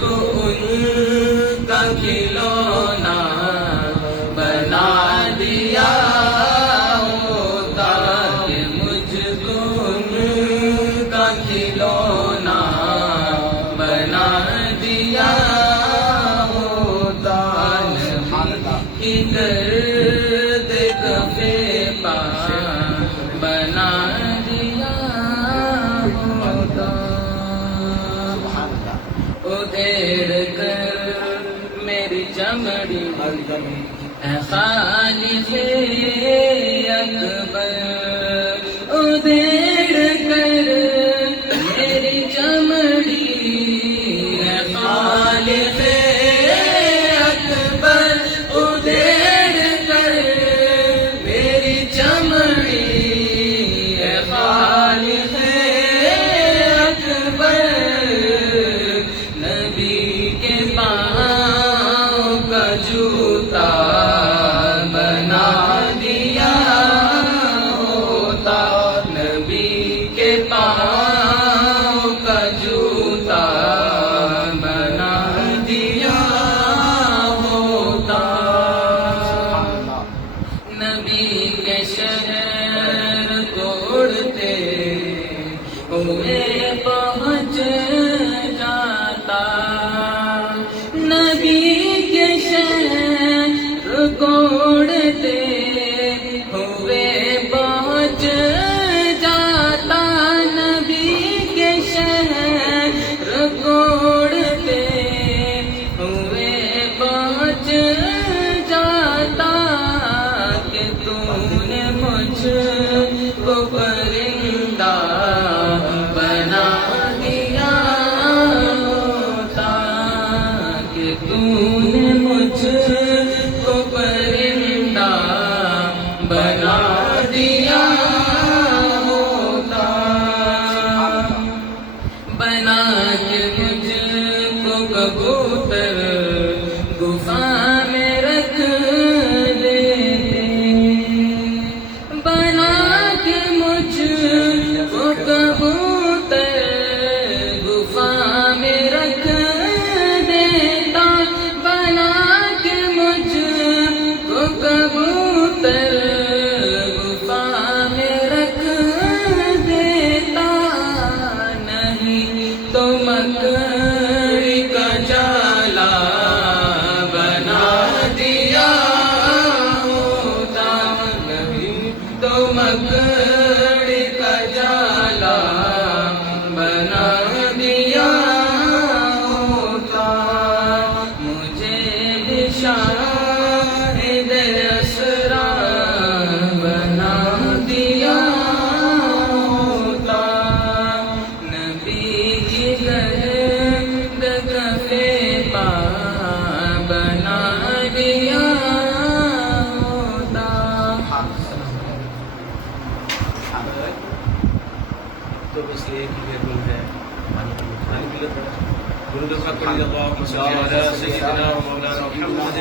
کو ان کا کھلونا بنا دیا ہوتا کہ مجھ کو ان کا کھلونا بنا دیا ہوتا کی درد کفے پا بنا دیا ہوتا ادھیر کر میری چمڑی اے خالق اکبر ادھیر کر میری چمڑی اے خالق اکبر ادھیر کر میری چمڑی اے خالق اکبر نبی کے پاؤں کا جوتا بنا دیا ہوتا نبی کے پاؤں کا جوتا بنا دیا ہوتا نبی کے شہر کو اڑتے ہوئے پہنچ جاتا نبی کے شہر کو اڑتے ہوئے پہنچ جاتا نبی کے شہر کو اڑتے ہوئے پہنچ جاتا کہ تو نے مجھ کو پرندہ بنا دیا ہوتا کہ تو نے مجھ کو پرندہ بنا دیا ہوتا بنا کے مجھ کو کبوتر گفا میں رکھ دیتے بنا کے مجھ کو کبوتر گفا میں رکھ دیتا بنا کے مجھ کو کبوتر گفا میں رکھ دیتا نہیں تو مکڑی کا جالا بنا دیا ہوتا نہیں تو مکڑی کا جالا بنا دیا ہوتا مجھے بھی شاہد اسرا بنا دیا ہوتا نبی کی گرد کفے پا بنا دیا ہوتا تو بس یہ کہ گل ہے پانی پی لو درود پاک پڑھیے اللهم صل على سيدنا ومولانا محمد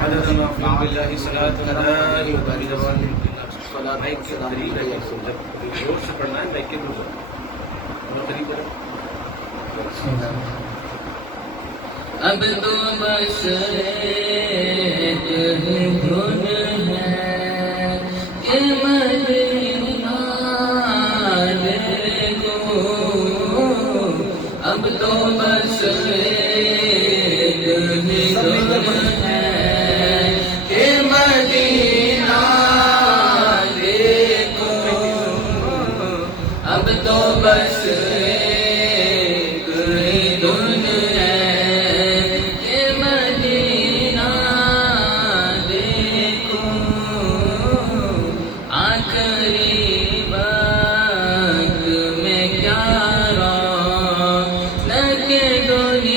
عدد ما في بالله صلاة دائمة بدوام الصلاة مائک کے قریب ہے جب زور سے پڑھنا ہے مائک کے دور قریب ہے اب تو بس ایک ہی دھن ہے کہ مدینہ دیکھو اب تو بس ایک ہی دھن ہے کہ مدینہ دیکھو اب تو بس ایک ہی دھن ہے کہ مدینہ دیکھو آخری وقت میں کیا رونق دنیا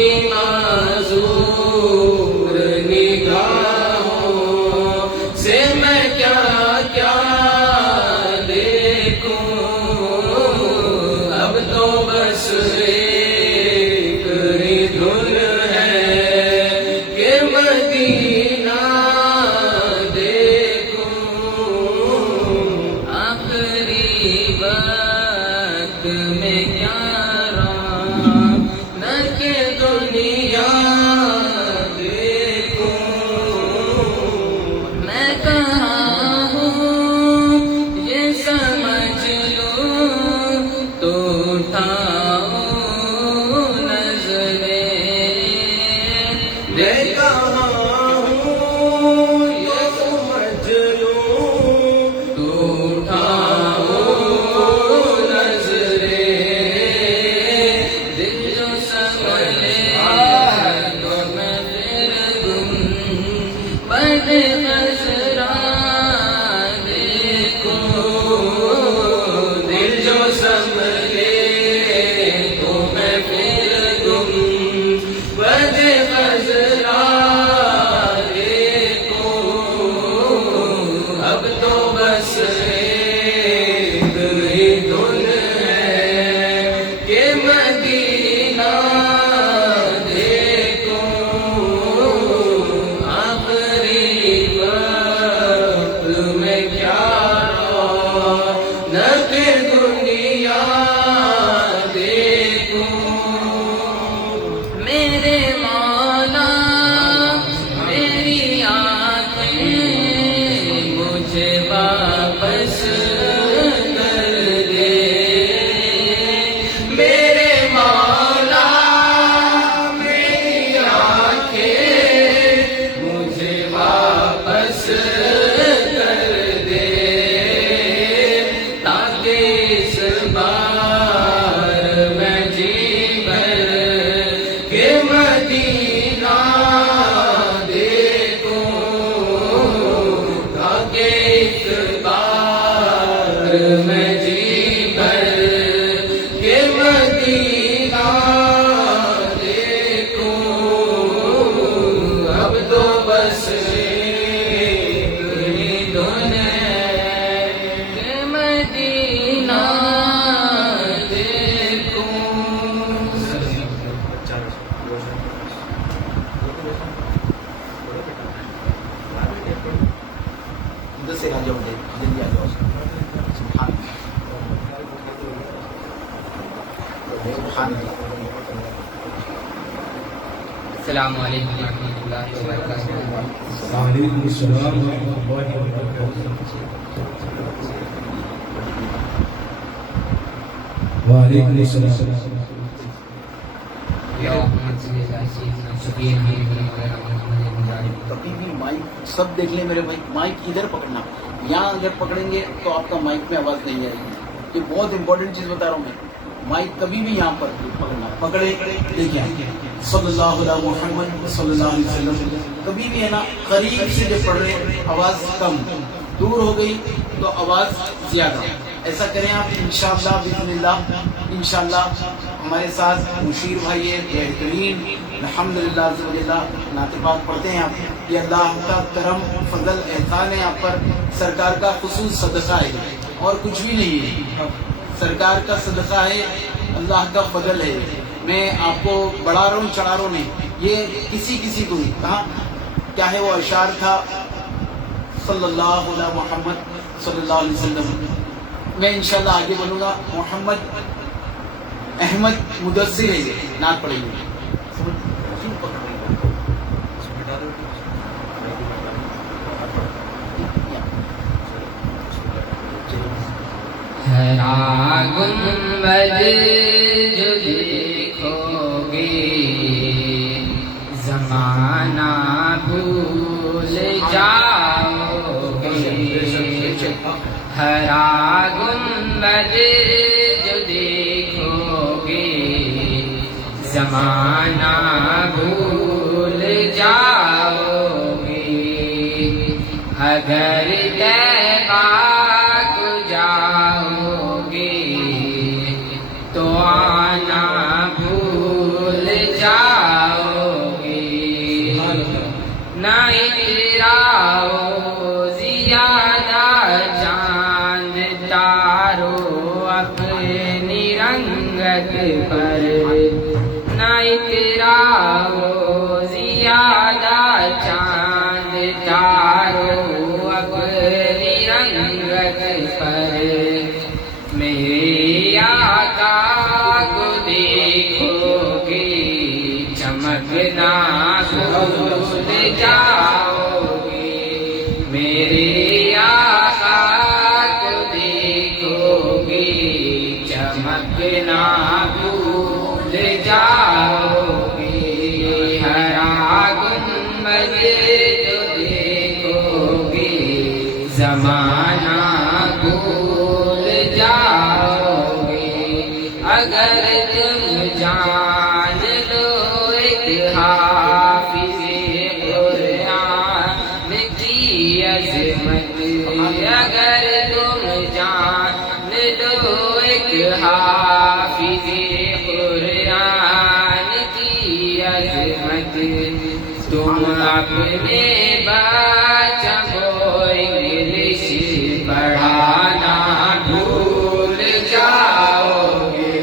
اپنی معذور نگاہوں سے میں کیا کیا دیکھوں، اب تو بس ایک ہی دھن ہے کہ مدینہ دیکھوں، آخری وقت میں کیا رہا نہ کہ دنیا دیکھوں، میں کہاں ہوں یہ سمجھ لوں تو اٹھاؤں نظریں، میں کہاں ہوں یہ سمجھ لوں تو اٹھاؤں نظریں، دل جو سنبھلے تو میں پھر گم بد نظراں دیکھوں، دل جو سنبھلے تو میں پھر گم بد نظراں دیکھوں، اب تو بس ایک ہی دھن ہے کہ مدینہ دیکھوں، آخری وقت میں کیا رہا نہ کہ دنیا دیکھوں، میرے مولا میری آنکھیں مجھے واپس کر دے، میرے مولا میری آنکھیں مجھے واپس کر دے، تاکہ اس بار میں جی بھر کہ مدینہ دیکھوں، تاکہ اس بار میں جی بھر کہ مدینہ دیکھوں، اب تو بس ایک ہی دھن ہے کہ مدینہ دیکھوں۔ ادھر سے آ جاؤ، جلدی آ جاؤ، سبحان اللہ۔ السلام علیکم ورحمۃ اللہ وبرکاتہ۔ وعلیکم السلام ورحمۃ اللہ وبرکاتہ۔ وعلیکم السلام۔ کبھی بھی مائک سب دیکھ لیں میرے بھائی، مائک ادھر پکڑنا، یہاں اگر پکڑیں گے تو آپ کا مائک میں آواز نہیں آئے گی، یہ بہت امپورٹنٹ چیز بتا رہا ہوں میں، مائک کبھی بھی یہاں پر پکڑنا، پکڑے دیکھیں صلی اللہ علیہ محمد صلی اللہ علیہ وسلم، کبھی بھی ہے نا قریب سے جب پڑھ رہے آواز کم، دور ہو گئی تو آواز زیادہ، ایسا کریں آپ انشاءاللہ بسم اللہ۔ انشاءاللہ ہمارے ساتھ مشیر بھائی ہے بہترین، الحمدللہ نعت پاک پڑھتے ہیں آپ، یہ اللہ کا کرم فضل احسان ہے آپ پر، سرکار کا خصوص صدقہ ہے اور کچھ بھی نہیں ہے، سرکار کا صدقہ ہے، اللہ کا فضل ہے، میں آپ کو بڑھا رہا ہوں چڑھا رہا ہوں نہیں، یہ کسی کو نہیں کہا، کیا ہے وہ اشعار تھا صلی اللہ علیہ محمد صلی اللہ علیہ وسلم، میں انشاءاللہ آگے بولوں گا، محمد احمد مدثر ہے یہ نعت پڑھیں گے، ہرا گنبد جو دیکھو گے زمانہ بھول جاؤ گے، ہرا گنبد جو دیکھو گے زمانہ بھول جاؤ گے، اگر طیبہ کو جاؤ گے تو آنا بھول جاؤ جاؤ گے، ہرا گنبد جو دیکھو گے، زمانہ بھول جاؤ گے، اگر تم جان لو ایک حافظ قرآن کی عظمت، اگر تم جان لو ایک حافظ قرآن کی عظمت، تم اپنے بچوں کو انگلش پڑھانا بھول جاؤ گے،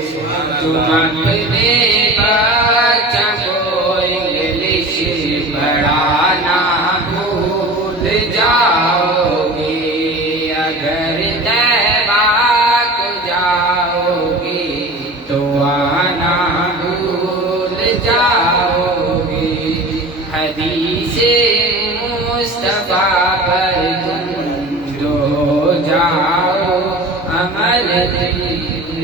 تم اپنے بچوں کو انگلش پڑھانا بھول جاؤ گے، اگر طیبہ کو جاؤ گے تو آنا بھول جاؤ گے، حدیث مصطفیٰ پر تم جو جاؤ عمل دل،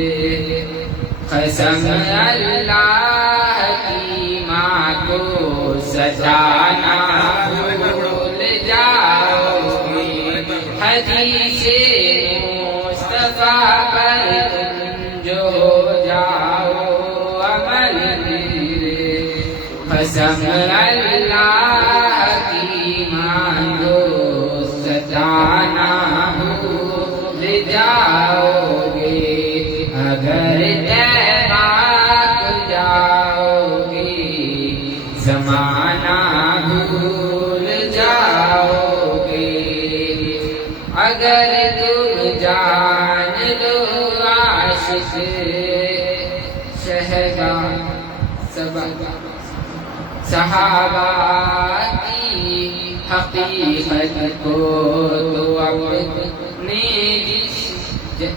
قسم اللہ کی ماں کو ستانا بھول جاؤ گے، حدیث مصطفیٰ پر تم جو جاؤ عمل دل، قسم اللہ کی ماں کو ستانا بھول جاؤ گے، اگر طیبہ کو جاؤ گے، زمانہ بھول جاؤ گے، اگر تم جان لو عاشق شہدا صحابہ کی حقیقت کو، تو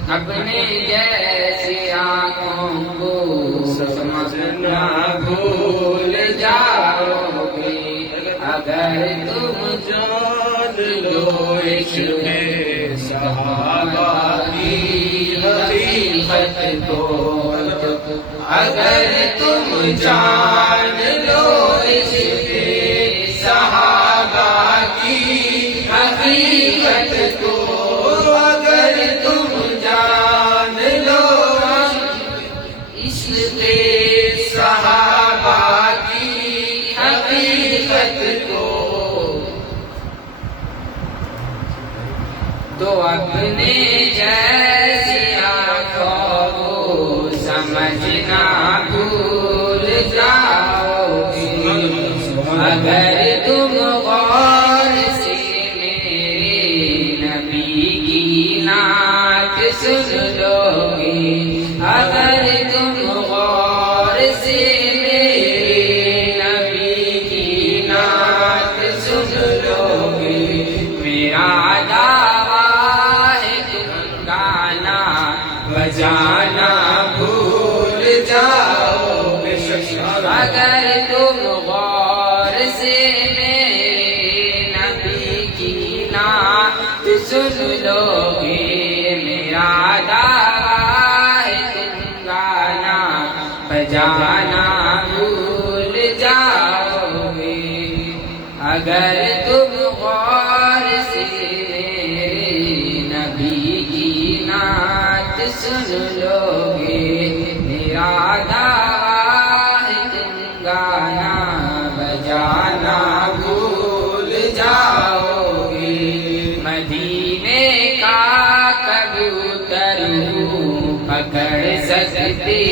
اپنے جیسی آنکھوں کو سمجھنا بھول جاؤ گے، اگر تم جان لو عشق صحابہ کی حقیقت کو، اگر تم جان لو عشق صحابہ کی حقیقت کو، اگر تم جان لو عشق صحابہ کی حقیقت کو، تو اپنے جیسی آنکھوں کو سمجھنا بھول جاؤ گے، اگر تم غور سے میرے نبی کی نعت سن لو گے، اگر تم غور سے میرے نبی کی نعت سن لو گے، میرا دعویٰ ہے تم گانا بجانا بھول جاؤ گے، اگر تم غور سے میرے نبی کی نعت سن لو گے، میرا دعویٰ ہے تم گانا بجانا بھول جاؤ گے، اگر تم غور سے میرے نبی کی نعت سن لو گے، میرا دعویٰ ہے تم گانا بجانا بھول جاؤ گے، مدینے کا کبوتر ہوں پکڑ سکتے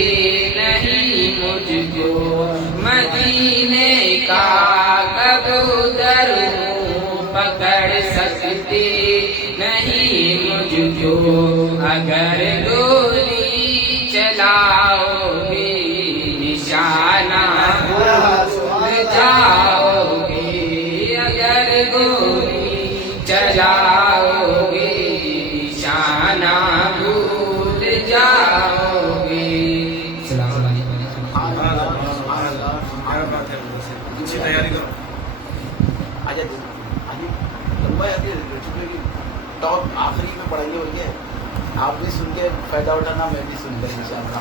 نہیں مجھ کو، مدینے کا کبوتر ہوں پکڑ سکتے نہیں مجھ کو، اگر گولی چلاؤ گے نشانہ بھول جاؤ گے، اگر گولی چلاؤ گے نشانہ بھول جاؤ گے۔ السلام علیکم۔ کیا بات ہے، اچھی تیاری کرو۔ ٹاپ آخری میں پڑھائیے، ہو گیا آپ بھی سن کے فائدہ اٹھانا، میں بھی سن کر انشاءاللہ۔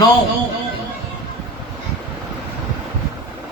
9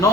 9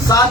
7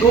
2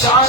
4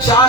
4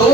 2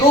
2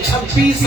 26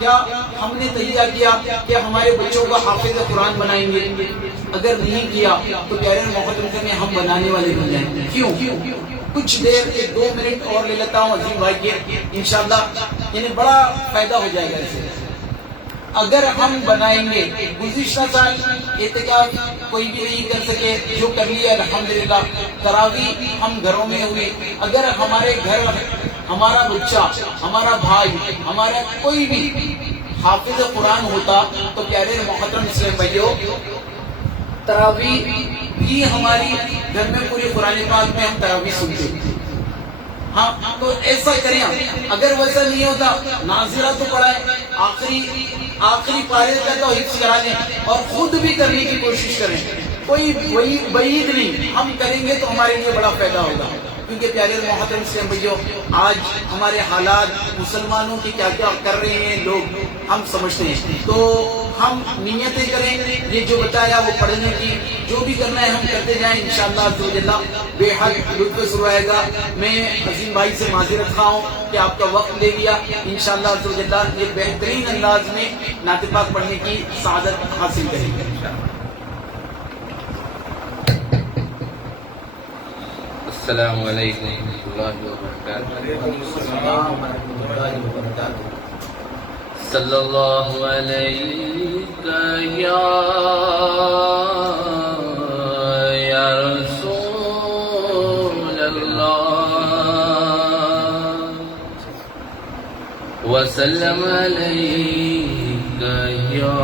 کیا ہم نے تہیہ کیا کہ ہمارے بچوں کو حافظ قرآن بنائیں گے؟ اگر نہیں کیا تو پیارے محترم میں ہم بنانے والے بن جائیں. کیوں؟ کچھ دیر 2 منٹ اور لے لیتا ہوں عظیم بھائی کے، انشاءاللہ یعنی بڑا فائدہ ہو جائے گا اس سے. اگر ہم بنائیں گے، گزشتہ سال اعتکاف کوئی بھی نہیں کر سکے، جو کر لیا الحمدللہ، تراویح ہم گھروں میں ہوئی. اگر ہمارے گھر ہمارا بچہ، ہمارا بھائی، ہمارا کوئی بھی حافظ قرآن ہوتا تو پیارے محترم اسلام بھائیو، تراویح بھی ہماری گھر میں پوری قرآن پاک میں ہم تراویح سنتے. ہاں تو ایسا کریں. اگر ویسا نہیں ہوتا ناظرہ تو پڑھائیں، آخری پارے کا تو حفظ کرا لیں اور خود بھی کرنے کی کوشش کریں. کوئی بعید نہیں، ہم کریں گے تو ہمارے لیے بڑا فائدہ ہوگا. کیونکہ پیارے محترم اسلام بھائیو، آج ہمارے حالات مسلمانوں کی کیا کیا کر رہے ہیں لوگ ہم سمجھتے ہیں. تو ہم نیتیں کریں، یہ جو بتایا وہ پڑھنے کی، جو بھی کرنا ہے ہم کرتے جائیں. انشاءاللہ عزوجل بے حد لطف شروع آئے گا. میں عظیم بھائی سے معذرت خواہ ہوں کہ آپ کا وقت لے لیا. انشاءاللہ عزوجل یہ بہترین انداز میں نعت پاک پڑھنے کی سعادت حاصل کریں گے. السلام علیکم ورحمۃ اللہ وبرکاتہ. وعلیکم السلام ورحمۃ اللہ وبرکاتہ. صلی اللہ علیہ یا رسول اللہ وسلم علیک یا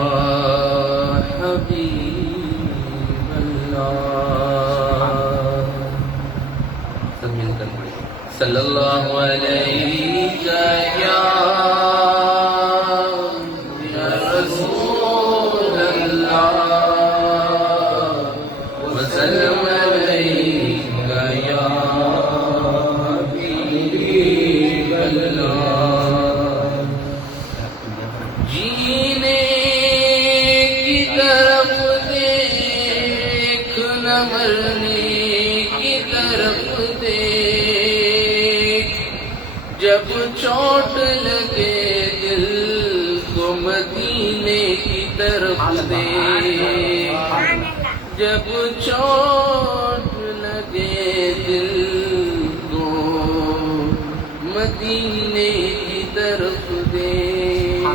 حبیب اللہ. سب مل کر پڑھیں. صلی اللہ علیہ یا رسول اللہ وسلم علیک یا حبیب اللہ. جینے کی طرف دیکھ نہ مرنے کی طرف دیکھ، جب چوٹ لگے دل کو مدینے کی طرف دیکھ، جب چوٹ لگے دل کو مدینے کی طرف دیکھ.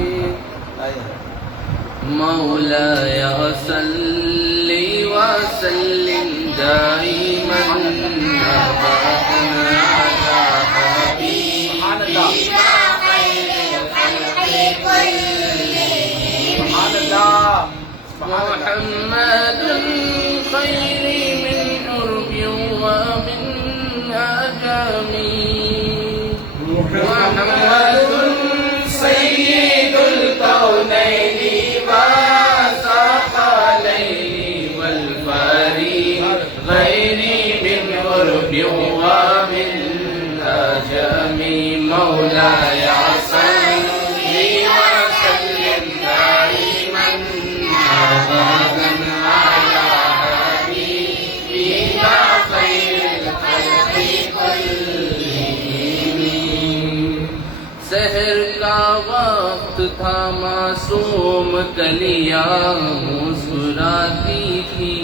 مولاي صل وسلم دائما ابدا على حبيبك خير الخلق كلهم محمد خير من عرب ومن عجم، محمد سيد الكونين والثقلين والفريق غير من عرب ومن عجم. مولاي صل وسلم دائما ابدا على حبيبك خير الخلق كلهم. سحر کا وقت تھا، معصوم کلیاں مسکراتی تھی،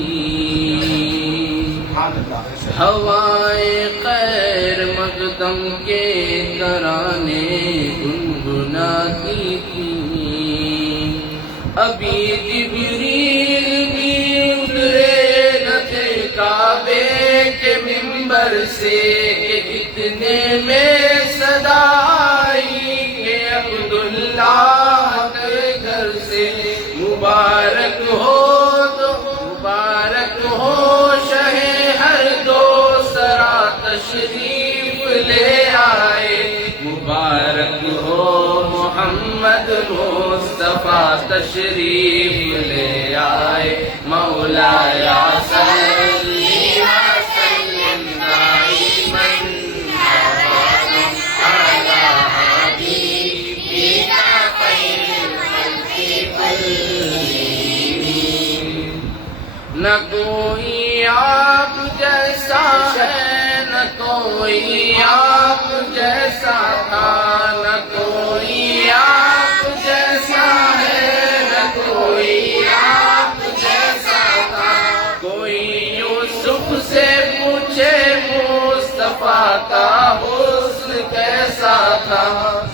ہوائیں خیر مقدم کے ترانے گنگناتی تھی. ابھی جبریل بھی اترے نہ تھے کعبے کے منبر سے کہ اتنے میں صدا آئی کہ عبداللہ کے گھر سے مبارک ہو تو مبارک ہو شہ ہر دو سرا تشریف لے آئے. مبارک ہو محمد مصطفیٰ تشریف لے آئے. مولاي صل وسلم دائما ابدا على حبيبك خير الخلق كلهم. نہ کوئی آپ جیسا ہے، نہ کوئی آپ جیسا تھا، نہ کوئی آپ جیسا کوئی یوسف سے پوچھے مصطفیٰ کا حسن کیسا تھا،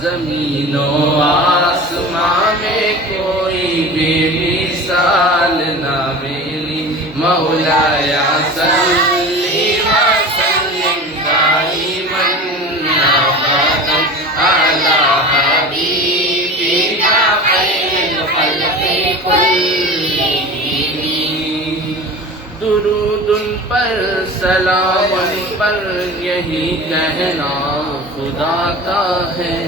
زمین و آسمان میں کوئی بے مثال نہ ملی، مولاي صلی وسلم دائما ابدا على حبيبك خير الخلق كلهم، درود ان پر سلام ان پر یہی کہنا خدا کا ہے،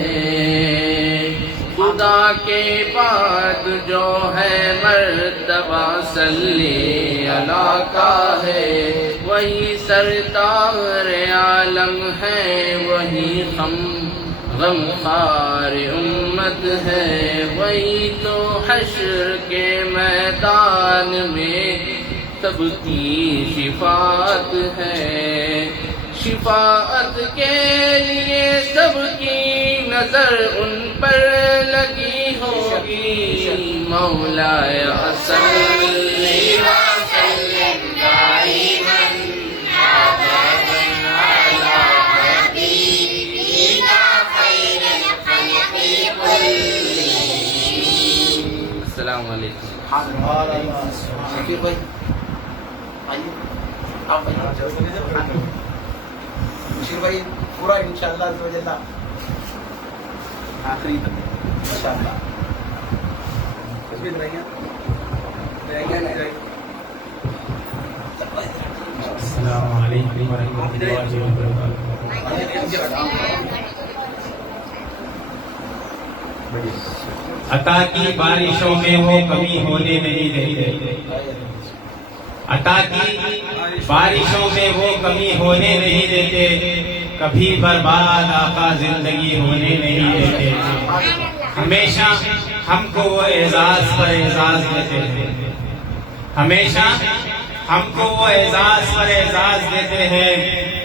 خدا کے بعد جو ہے مرتبہ صلی اللہ کا ہے، وہی سردار عالم ہے، وہی غمخوار امت ہے، وہی تو حشر کے میدان میں سب کی شفاعت ہے، شفاعت کے لیے سب کی نظر ان پر لگی ہوگی، مولاي صلی وسلم دائما ابدا على حبيبك خير الخلق كلهم۔ السلام علیکم۔ شفیق بھائی آئیے، آپ مشیر بھائی پورا انشاءاللہ آخری تک انشاءاللہ۔ السلام علیکم ورحمۃ اللہ وبرکاتہ۔ عطا کی بارشوں میں وہ کمی ہونے نہیں دیتے، عطا کی بارشوں میں وہ کمی ہونے نہیں دیتے، کبھی برباد آقا زندگی ہونے نہیں دیتے، ہمیشہ ہم کو وہ اعزاز پر اعزاز دیتے ہیں، ہمیشہ ہم کو وہ اعزاز پر اعزاز دیتے ہیں،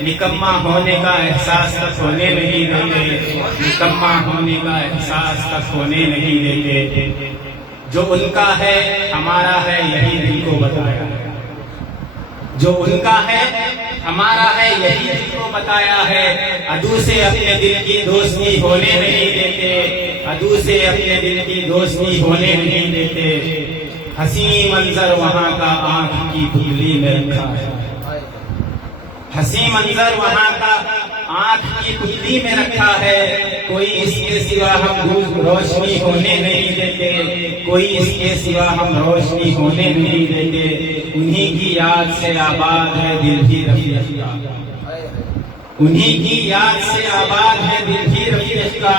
نکما ہونے کا احساس تک ہونے نہیں دیتے، نکما ہونے کا احساس تک ہونے نہیں دیتے، جو ان کا ہے ہمارا ہے یہی دل کو بتایا، جو ان کا ہے ہمارا ہے یہی دل کو بتایا ہے، عدو سے اپنے دل کی دوستی ہونے نہیں دیتے، عدو سے اپنے دل کی دوستی ہونے نہیں دیتے، حسین منظر وہاں کا آنکھ کی پتلی میں رکھا ہے، حسین منظر وہاں کا آنکھ کی پتلی میں رکھا ہے، کوئی اس کے سوا ہم روشنی ہونے نہیں دیتے، کوئی اس کے سوا ہم روشنی ہونے نہیں دیتے، انہی کی یاد سے آباد ہے دل کی رفیق کا، انہی کی یاد سے آباد ہے دل کی رفیق کا،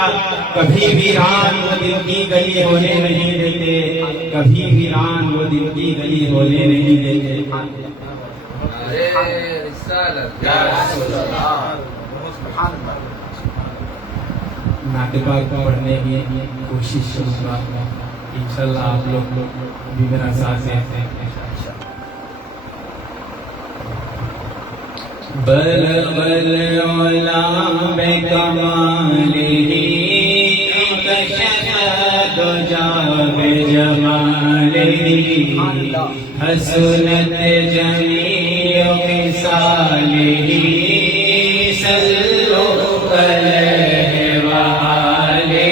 کبھی ویران وہ دل کی گلی ہونے نہیں دیتے، کبھی ویران وہ دل کی گلی ہونے نہیں دیتے۔ نعت پاک پڑھنے کی کوشش کروں گا، انشاءاللہ آپ لوگ بھی میرا ساتھ دیں۔ بلغ العلا بکمالہ کشف دجا بجمالہ، حسنت جمیع خصالہ، صلوا علیہ وآلہ،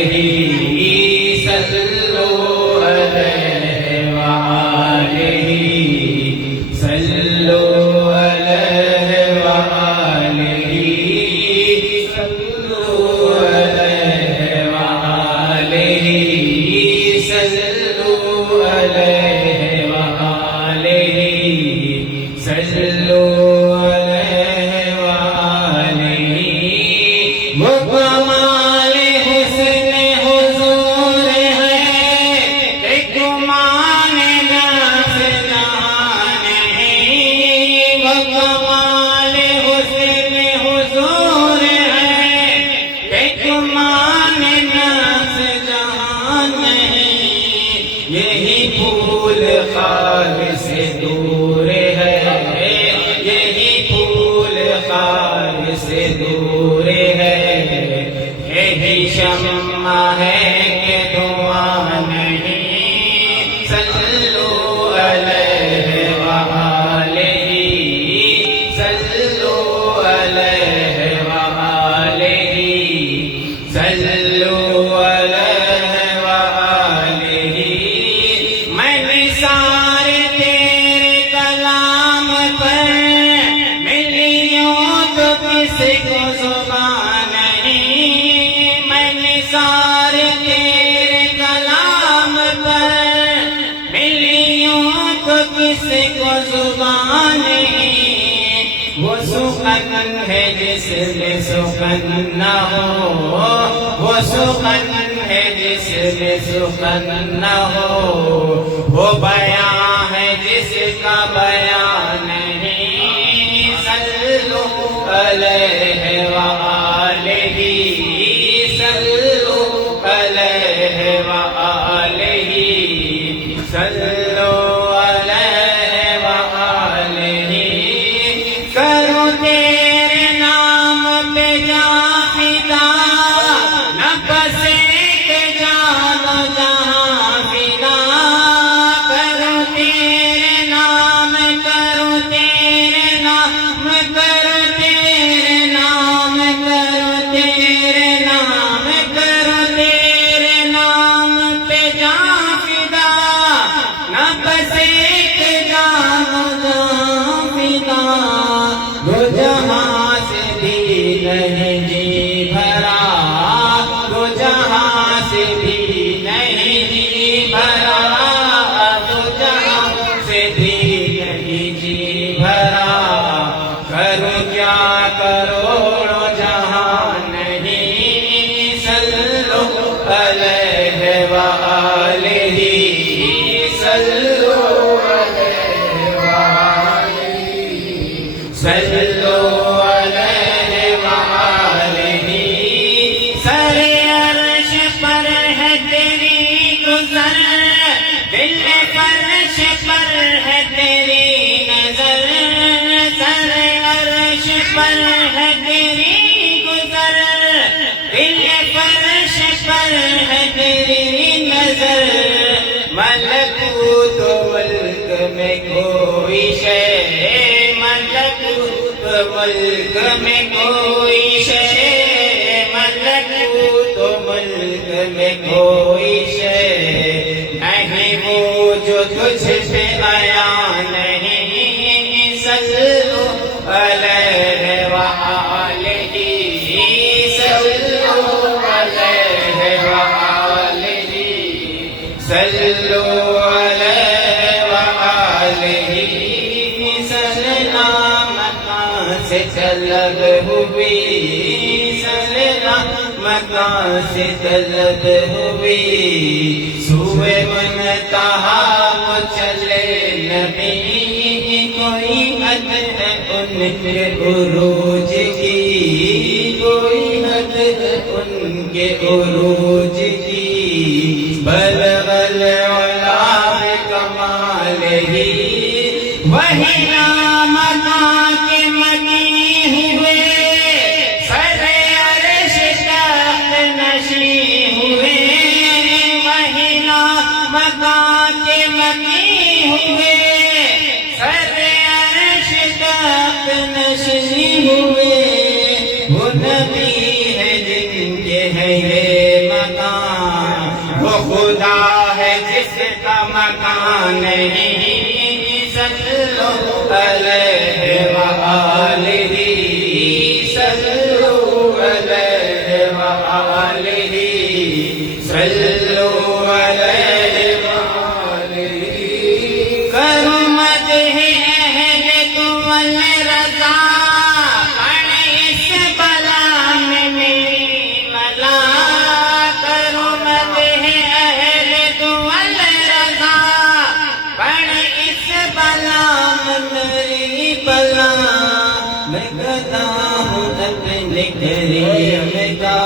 صلوا علیہ وآلہ، صلوا علیہ وآلہ، صلوا علیہ وآلہ، صلوا علیہ وآلہ، صلوا علیہ وآلہ۔ وہ کمال حسن حضور ہے کہ گمان نفس جان ہے، وہ کمال حسن حضور ہے کہ گمان نفس جان ہے، یہی پھول خار سے دور ہے، یہی پھول خار سے دور ہے، یہی شمع ہے کہ دھواں نہیں، صلوا علیہ وآلہ، سخن ہے جس میں سخن نہ ہو، وہ سخن ہے جس میں سخن نہ ہو، وہ بیان ہے جس کا بیان نہیں، صلو علیہ وآلہ، صلو علیہ وآلہ، صلو علیہ وآلہ، کرو تیرے نام پہ جاں فدا، نفس ایک جان و جہاں فدا، کرو تیرے نام، کرو تیرے نام، کرو تیرے نام، کرو تیرے نام، کرو تیرے نام پہ جاں فدا، نفس ایک جان و جہاں فدا، دو جہاں سے بھی نہیں جی بھرا، دو جہاں سے بھی نہیں جی بھرا، دو جہاں سے بھی نہیں جی بھرا، کروں کیا کروڑوں جہاں نہیں، صلو علیہ وآلہ، صلو علیہ وآلہ، صلو علیہ وآلہ، سر عرش پر ہے تیری گزر، دل فرش پر ہے تیری نظر، سر عرش پر ہے تیری گزر، دل فرش پر ہے تیری نظر، ملکوت و ملک میں کوئی شے، ملکوت و ملک میں کوئی شے، ملکوت و ملک میں کوئی شے نہیں، وہ جو تجھ پہ آیا نہیں، صلو علیہ وآلہ، صلو علیہ وآلہ، صلو علیہ وآلہ، سلنا مکان سے طلب ہوئی، سلنا مکان سے طلب ہوئی، سوئے منتہا وہ چلے نبی، کوئی حد ہے ان کے عروج کی، کوئی حد ہے ان کے عروج کی، بلغ العلا بکمالہ، وہی نام کے مکی ہوئے، سر عرش تخت نشین ہوئے، وہی نام کے مکی ہوئے، سر عرش تخت نشین ہوئے، وہ نبی ہے جن کے ہے یہ مکان، وہ خدا ہے جس کا مکان نہیں، صلو علیہ وآلہ، صلو علیہ وآلہ، صلو علیہ وآلہ، کرو مدح اہل تول رضا، پڑھ اس بلا میں میری بلا، کرو مدح اہل تول رضا، پڑھ اس بلا میں میری بلا، میں گدا ہوں اپنے کریم کا،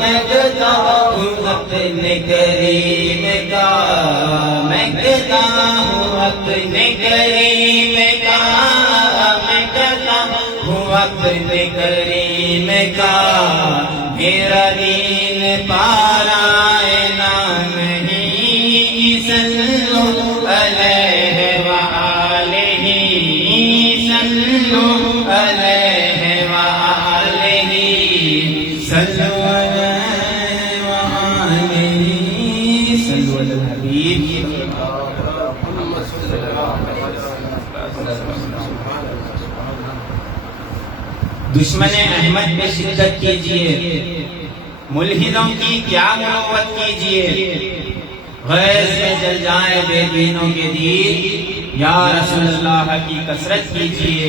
میں گدا ہوں اپنے کریم کا، میں گدا ہوں اپنے کریم کا، میں گدا ہوں اپنے کریم کا، میرا دین پارائنا نہیں، صلو علیہ وآلہ، صلو علیہ وآلہ، صلو علیہ وآلہ، صلو علی الحبیب، دشمن احمد پہ شدت کیجئے، ملحدوں کی کیا مروت کیجئے، غیظ میں جل جائے بے دینوں کے دین، یا رسول اللہ کی کثرت کیجئے،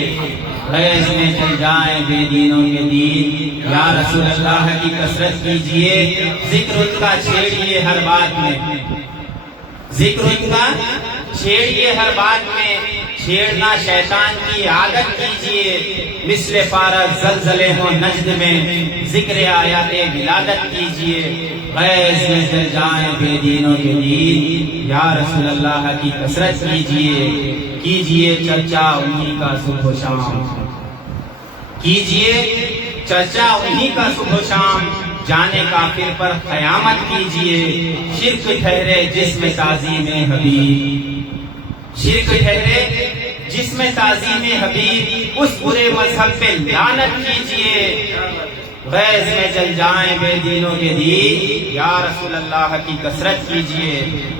فیض میں چل جائیں بے دینوں کے دین، یا رسول اللہ کی کثرت کیجئے، ذکر ان کا چھیڑیے ہر بات میں، ذکر ان کا چھیڑیے ہر بات میں، چھیڑنا شیطان کی عادت کیجئے، مثل فارغ زلزلے ہو نجد میں، ذکر آیات ولادت کیجئے، فیض میں چل جائیں بے دینوں کے دین، یا رسول اللہ کی کثرت کیجئے چرچا انہی کا صبح و شام، کیجئے چرچا انہی کا صبح و شام، جانے کافر پر قیامت کیجئے، شرک ٹھہرے جس میں تعظیم حبیب، شرک ٹھہرے جس میں تعظیم حبیب، اس برے مذہب پہ لعنت کیجئے، فیض میں جل جائیں بے دینوں کے دین، یا رسول اللہ کی کثرت کیجئے،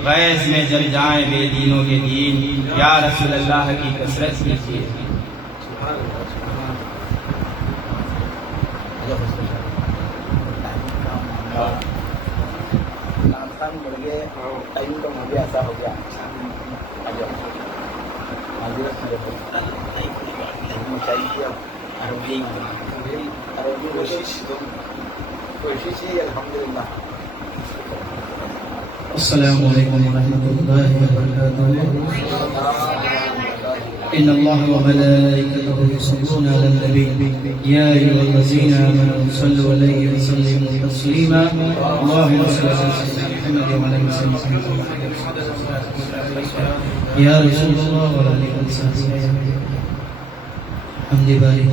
فیض میں جل جائیں بے دینوں کے دین، یا رسول اللہ کی کثرت کیجئے۔ ٹائم کا مجھے ایسا ہو گیا کوشش ہی الحمدللہ۔ السلام علیکم ورحمۃ اللہ وبرکاتہ۔ إن الله وملائكته يصلون على النبي يا أيها الذين آمنوا صلوا عليه وسلموا تسليما اللهم صل على سيدنا محمد وعلى آله وصحبه يا رسول الله وعلى آله وصحبه حمد بارك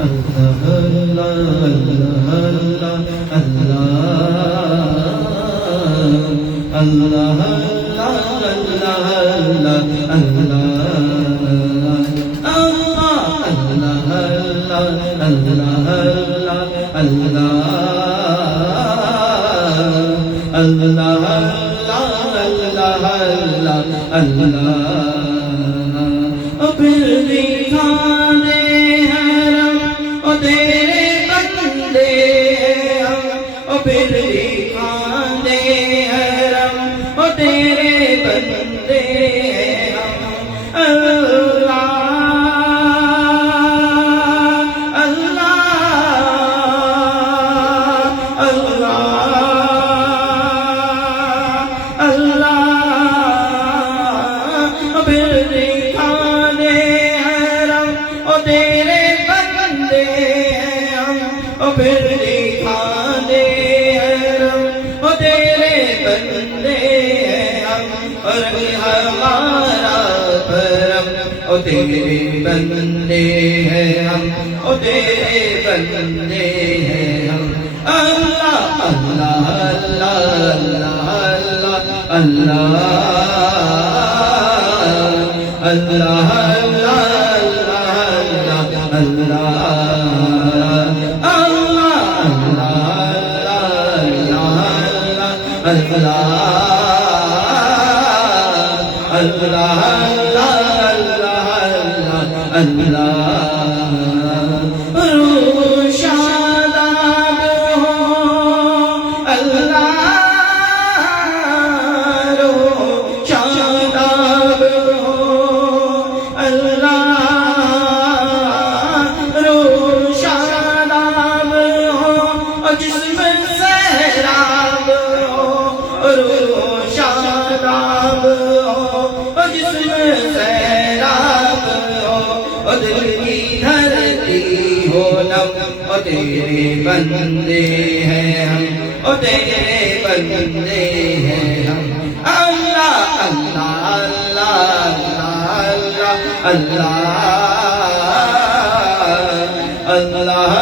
الله الله الله الله تیرے بندے ہیں ہم، او تیرے بندے ہیں ہم، اللہ اللہ اللہ اللہ اللہ اللہ تیرے بندے ہیں ہم، او تیرے بندے ہیں ہم، اللہ اللہ اللہ اللہ اللہ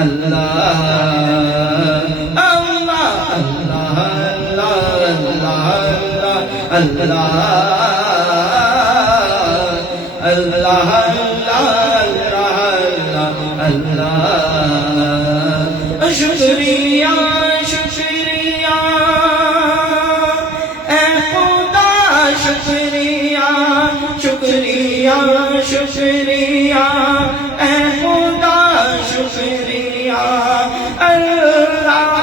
اللہ اللہ شکریہ شکریہ اے خدا شکریہ شکریہ شکریہ اے خدا شکریہ اللہ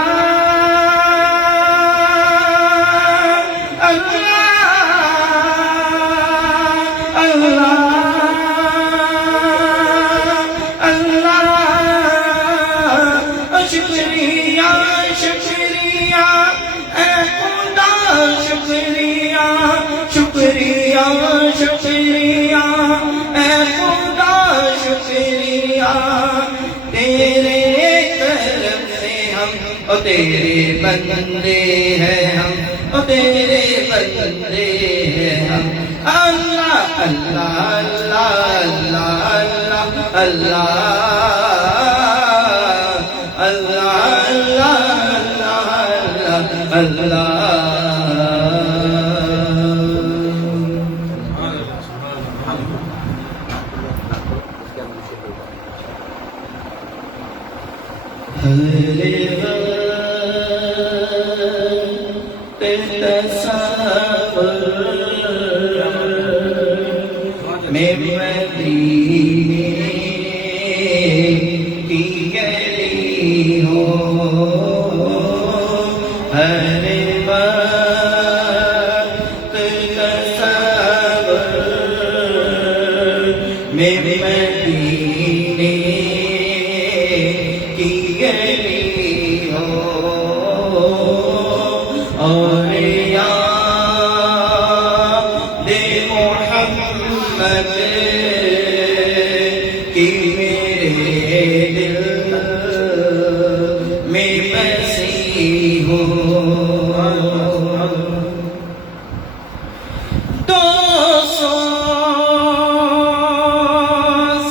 تیرے بندے ہیں ہم، او تیرے بندے ہیں ہم، اللہ اللہ اللہ اللہ اللہ اللہ اللہ اللہ اللہ میں مدینے کی گلی ہوں، ہر وقت تصور میں مدینے کی گلی ہوں، اور یاد محمد کی میرے دل میں بسی ہو، دو سو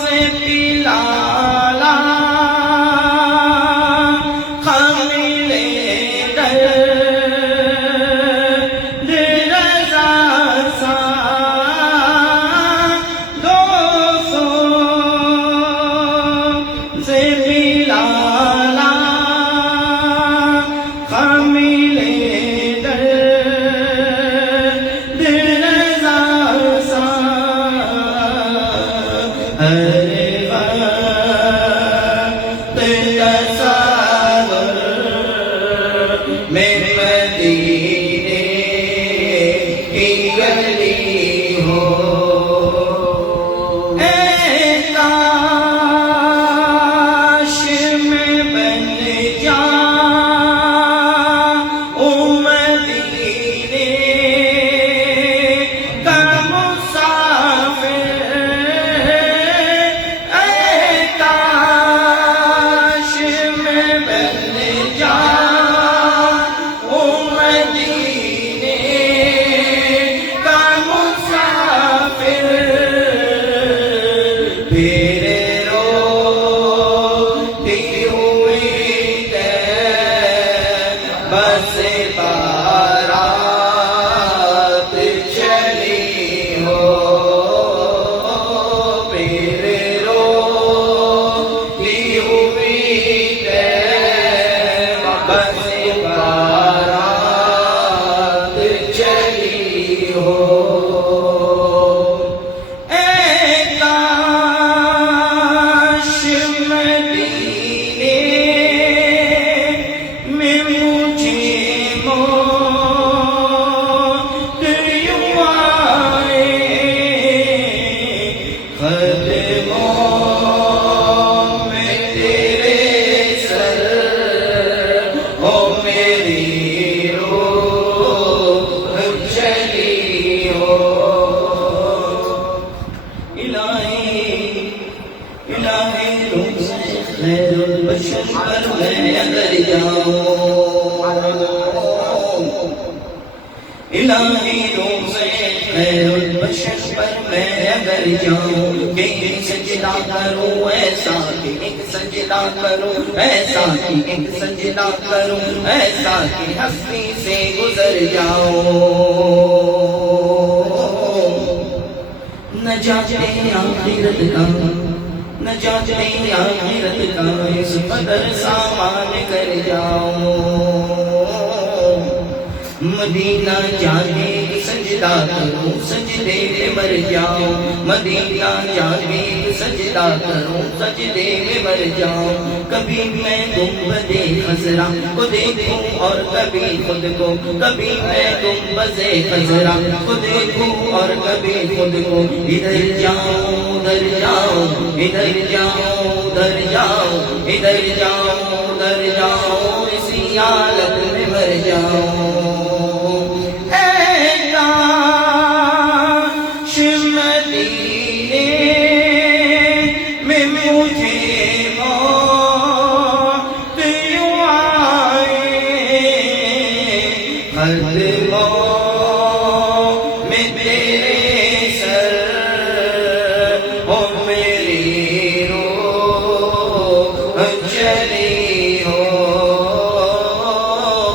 سے پلالا خمیلے درد رضا سا، دو سو سے پلالا خمیلے درد رضا سا، ہر وقت تصور میں مدینے کی گلی ہو، اے کاش میں بن جاؤں مدینے کا مسافر، اے کاش میں بن جاؤں مدینے کا مسافر، پھر روتی ہوئی بس بارات چلی ہو، پھر روتی ہوئی بس بارات چلی ہو، اے کاش مدینے میں مجھے موت یوں آئے، قدموں میں تیرے سر ہو، میری روح چلی ہو، الہی الہی تم سے خیر البشر پر میں اگر جاؤں، الہی تم سے خیر البشر پر میں اگر جاؤں، کہ ایک سجدہ کروں ایسا، کہ ایک سجدہ کروں ایسا، کہ ایک سجدہ کروں ایسا، کہ ہستی سے گزر جاؤں، نجات آخرت کا، نجات آخرت کا اس قدر سامان کر جاؤں، مدینہ جانے کی سجدہ کروں سجدے میں مر جاؤں، مدینہ جانے کی سجدہ کروں سجدے میں مر جاؤں، کبھی میں گنبد خضرا کو دیکھوں اور کبھی خود کو، کبھی میں گنبد خضرا کو دیکھوں اور کبھی خود کو، ادھر جاؤں ادھر جاؤں ادھر جاؤں ادھر جاؤں ادھر جاؤں ادھر جاؤں، اسی حالت میں مر جاؤں، اے کاش مدینے میں مجھے موت یوں آئے، میں تیرے سر ہو میری روح چلی ہو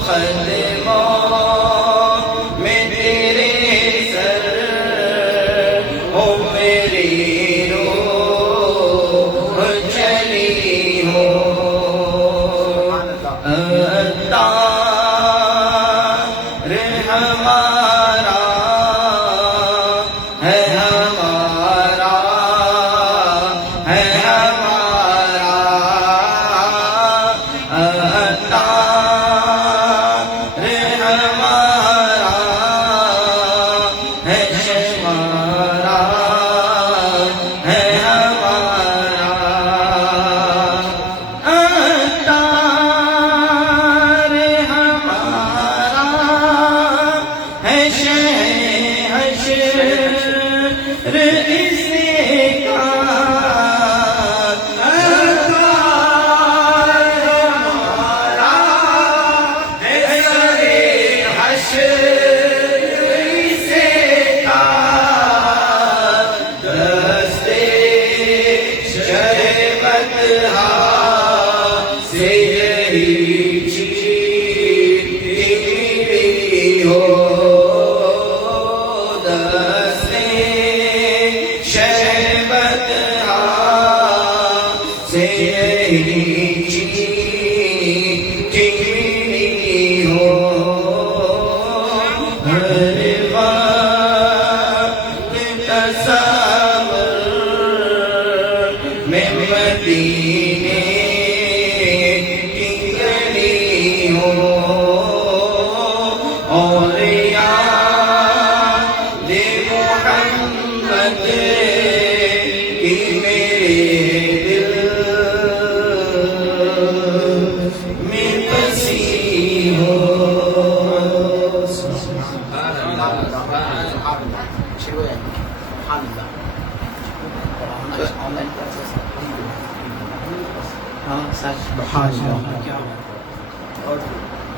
خدمہ میں تیرے سر ہو میری روح چلی ہو اتار ہمارا ہے ہمارا ہے ہمارا اتار ہمارا ہے شمارا ہے ہمارا اتار ہمارا ہے حشر اس کا اتار ہمارا ہے حشر اس کا دستے شربت سے یہی چیز ہو دستے شربت سے یہی چیز ہو ہر وقت تصور میں مدینے کی گلی ہو اور یاد محمد کی میرے دل میں بسی ہو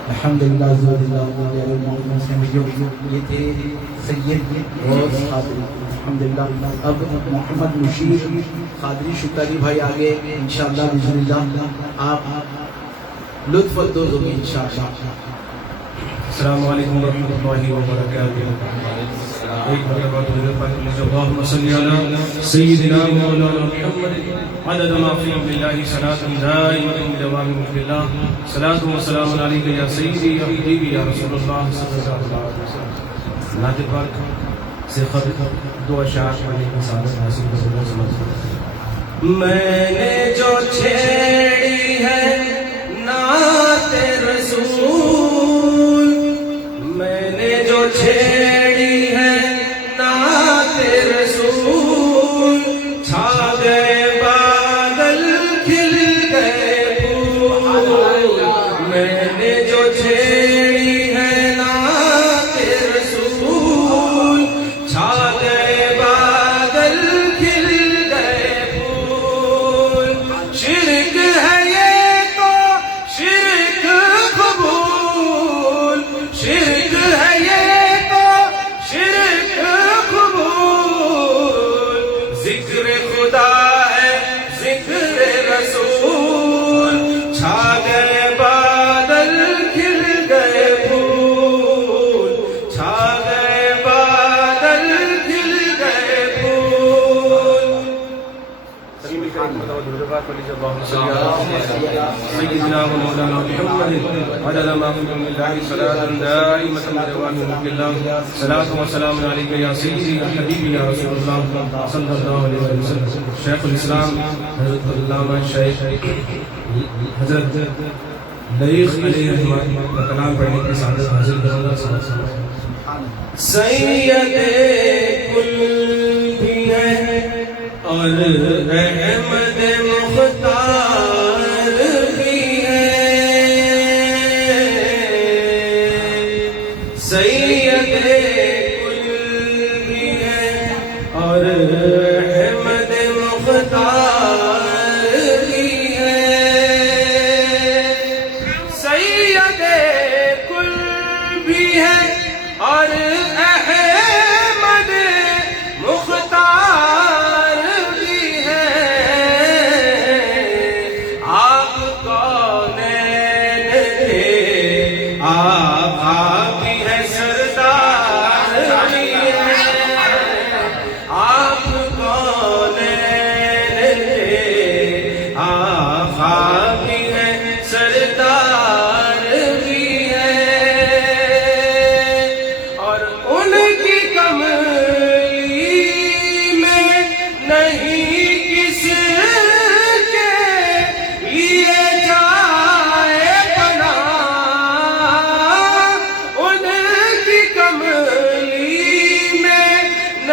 الحمدللہ یہ تھے سید غوث قادری الحمدللہ. اب محمد مشیر قادری شکاری بھائی آگے انشاءاللہ بإذن اللہ آپ لطف اندوز ہوں گے انشاءاللہ. السلام علیکم ورحمۃ اللہ وبرکاتہ. ایک مرتبہ اللہم صلی علی سیدنا مولانا محمد عدد ما فی علم اللہ صلاۃ دائمۃ بدوام ملک اللہ صلاۃ و سلام علیک یا سیدی یا حبیبی یا رسول اللہ صلی اللہ علیہ وسلم. نعت پاک سے خط دو اشعار پڑھنے کی سعادت حاصل کرنا سمجھتا ہوں. میں نے جو چھیڑی ہے نعت رسول میں نے جو چھیڑی ہے نعت رسول چھا گئے بادل کھل گئے پھول میں نے جو چھیڑی ہے نعت رسول چھا گئے بادل کھل گئے پھول. شرک ہے یہ تو شرک قبول شرک ہے یہ تو شرک قبول ذکر خدا ہے ذکر رسول چھا گئے بادل کھل گئے پھول چھا گئے بادل کھل گئے پھول. سيدنا ومولانا محمد عدد ما في علم الله صلاة دائمة بدوام ملك الله صلاة وسلام عليك يا سيدي يا حبيبي يا رسول الله صلى الله عليه وسلم. شیخ الاسلام حضرت علامہ شیخ حضرت لئیق علیہ رحمۃ کا کلام پڑھنے کی سعادت حاصل کرنا. سید کل بھی ہے اور احمد مختار بھی ہے سید کل بھی ہے اور احمد مختار بھی ہے سید کل بھی ہے اور احمد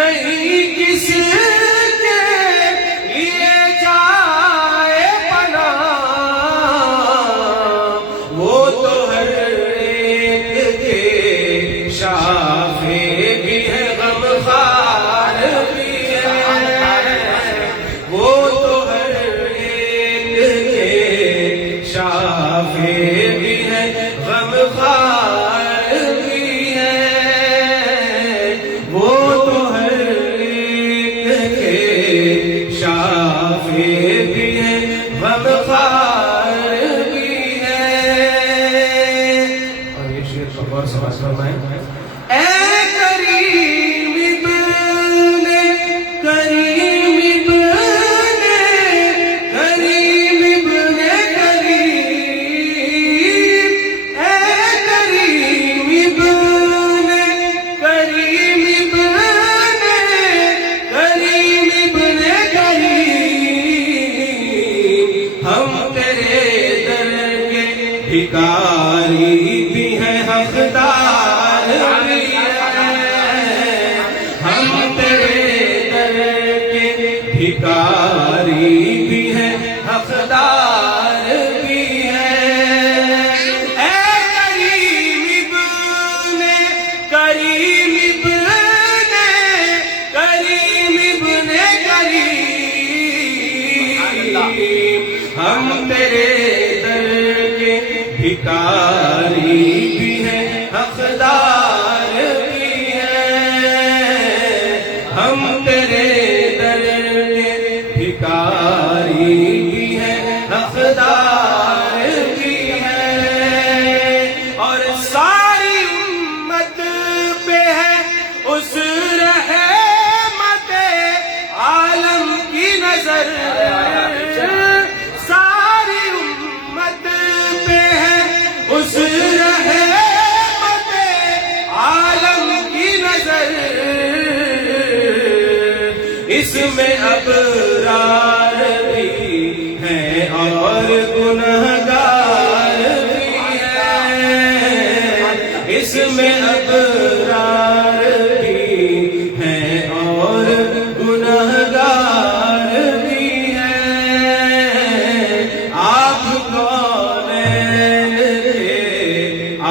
کہیں کس کے لیے جائے پناہ، وہ تو ہر ایک کے شافع بھی ہے، غمخوار بھی ہے، وہ تو ہر ایک کے شافع بھی ہے، غمخوار بھی ہے، وہ تو ہر ایک کے شافع بھی ہے، غمخوار بھی ہے۔ اور یہ شعر کو غور سے فرمائیں۔ اے کریم ابن کریم ابن کریم ابن کریم، اے کریم ابن کریم ابن کریم ابن کریم، ہم تیرے در کے بھکاری بھی ہیں، حقدار بھی ہیں، ہم تیرے در کے بھکاری بھی ہیں، حقدار بھی ہیں۔ اے کریم ابن کریم ابن کریم ابن کریم، ہم تیرے در کے بھکاری بھی ہیں، حقدار بھی ہیں، ہم تیرے در کے بھکاری بھی ہیں، حقدار بھی ہیں۔ اور ساری امت پہ ہے اس رحمت عالم کی نظر، ساری امت پہ ہے اس رحمت عالم کی نظر، اس میں ابرار بھی ہیں اور گنہگار بھی ہیں، اس میں ابرار بھی ہیں اور گنہگار بھی ہیں۔ آپ کونین کے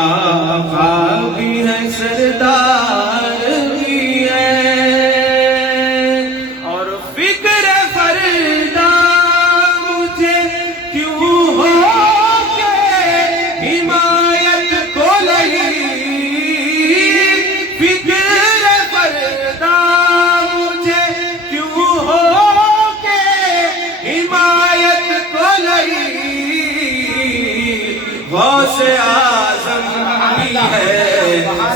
آقا بھی ہیں، سردار بھی ہیں، اور فکر فردا مجھے کیوں ہو کہ حمایت کو لگی، فکر فردا مجھے کیوں ہو کہ حمایت کو لگی، غوث اعظم بھی ہے،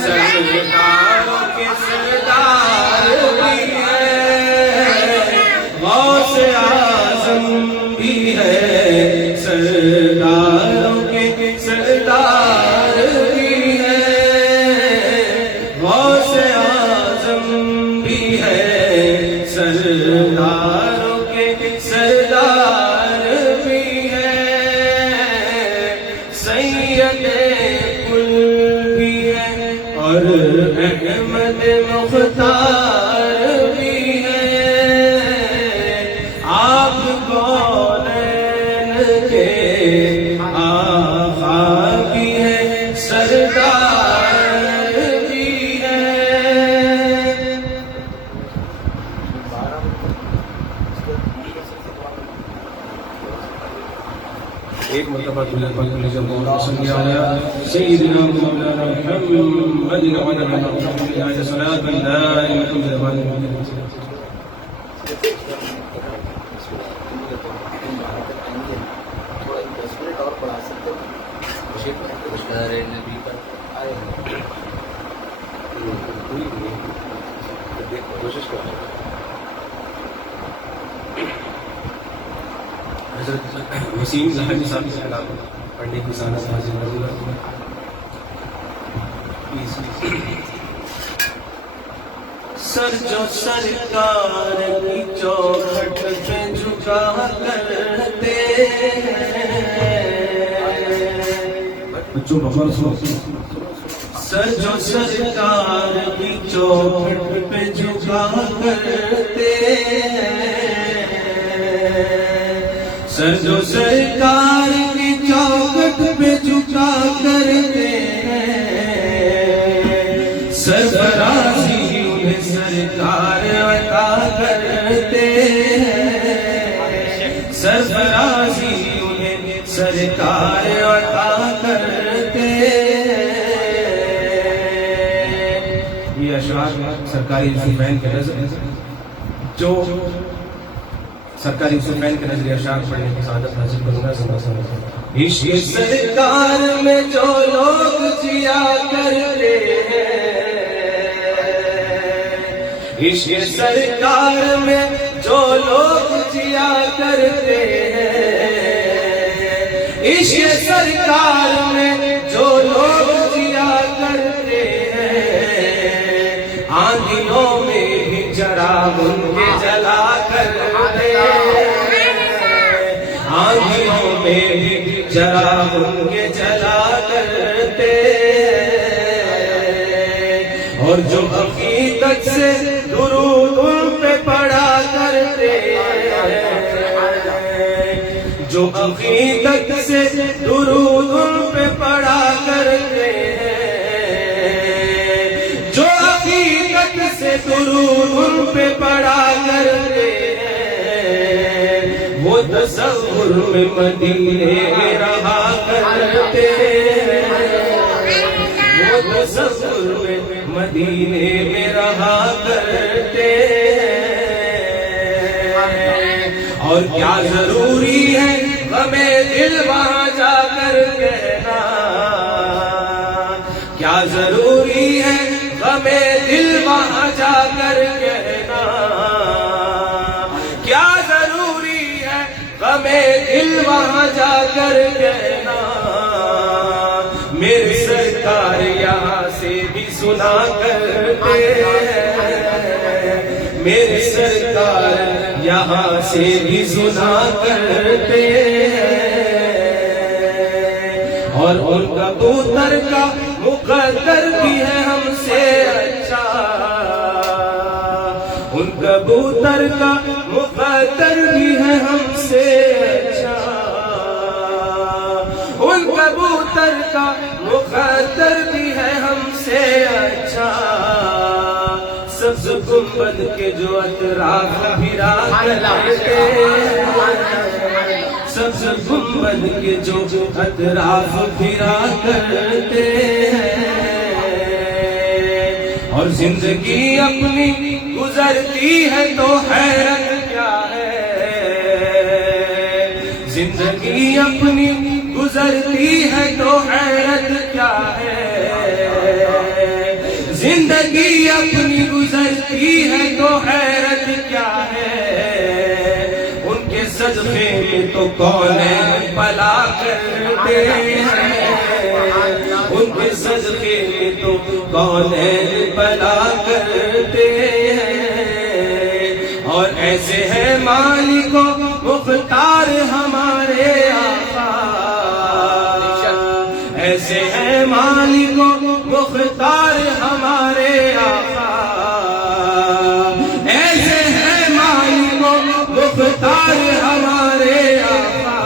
سرکاروں کے سردار بھی ہے، غوث اعظم بھی ہے، سرداروں کے سردار بھی ہے، غوث اعظم بھی ہے، سرداروں کے سردار بھی ہے، سید کل بھی ہے اور احمد مختار بھی ہے، آپ کونین کے آقا بھی ہے، سردار بھی ہے۔ ایک مرتبہ دنیا پاک میں جب اللہ صلی علیہ سیدنا مولانا محمد وعلى آله صلاة دائمة بالدوام۔ تھوڑا 10 منٹ اور پڑھا سکتے ہیں؟ بشار نبی پر کوشش کریں۔ حضرت وسیم ظاہری صاحب سے پڑھنے کی سعادت حاصل ہوئی۔ سر جو سرکار کی چوکھٹ پہ جھکا کرتے سر جو سرکار کی چوکھٹ پہ جھکا جھکا کرتے ہیں، سر جو سرکار کی چوکھٹ پہ جھکا کرتے ہیں، سرفرازی انہیں سرکار عطا کرتے ہیں، سرفرازی انہیں سرکار عطا کرتے ہیں۔ یہ اشعار سرکاری یوسفین کے نظر جو سرکاری یوسفین کے نظر اشعار پڑھنے کی سعادت حاصل کروں گا۔ عشق سرکار میں جو لوگ جیا کرتے ہیں، عشق سرکار میں جو لوگ جیا کرتے ہیں، عشق سرکار میں جو لوگ جیا کرتے ہیں، آندھیوں میں بھی چراغ ان کے جلا کرتے ہیں، آندھیوں میں بھی چراغ ان کے جلا کرتے ہیں، اور جو حقیقت سے درود ان پہ پڑھا کرتے ہیں، جو حقیقت سے درود ان پہ پڑھا کرتے ہیں، جو حقیقت سے درود ان پہ پڑھا کرتے ہیں، وہ تصور میں مدینے میں رہا کرتے ہیں، وہ تصور میں مدینے میں رہا کرتے ہیں، اور کیا ضروری ہے ہمیں دل وہاں جا کر کہنا، کیا ضروری ہے ہمیں دل وہاں جا کر کہنا، کیا ضروری ہے ہمیں دل وہاں جا کر کہنا، میرے سرکار یہاں سے بھی سنا کرتے ہیں، میرے سرکار یہاں سے بھی سنا کرتے ہیں، اور ان کبوتر کا مقدر بھی ہے ہم سے اچھا، ان کبوتر کا مقدر بھی ہے ہم سے اچھا، ان کبوتر کا مقدر بھی ہے ہم سے اچھا، سبز گنبد کے جو اطراف پھرا کرتے ہیں، سبز گنبد کے جو اطراف پھرا کرتے ہیں، اور زندگی اپنی گزرتی ہے تو حیرت کیا ہے، زندگی اپنی گزرتی ہے تو حیرت کیا ہے، زندگی اپنی گزرتی ہے تو حیرت کیا ہے، ان کے صدقے میں تو کونین پلا کرتے ہیں، ان کے صدقے میں تو کونین پلا کرتے ہیں، اور ایسے ہے مالک و مختار ہمارے آقا، ایسے ہے مالک و مختار ہمارے آقا، ایسے ہے مالک و مختار ہمارے آقا،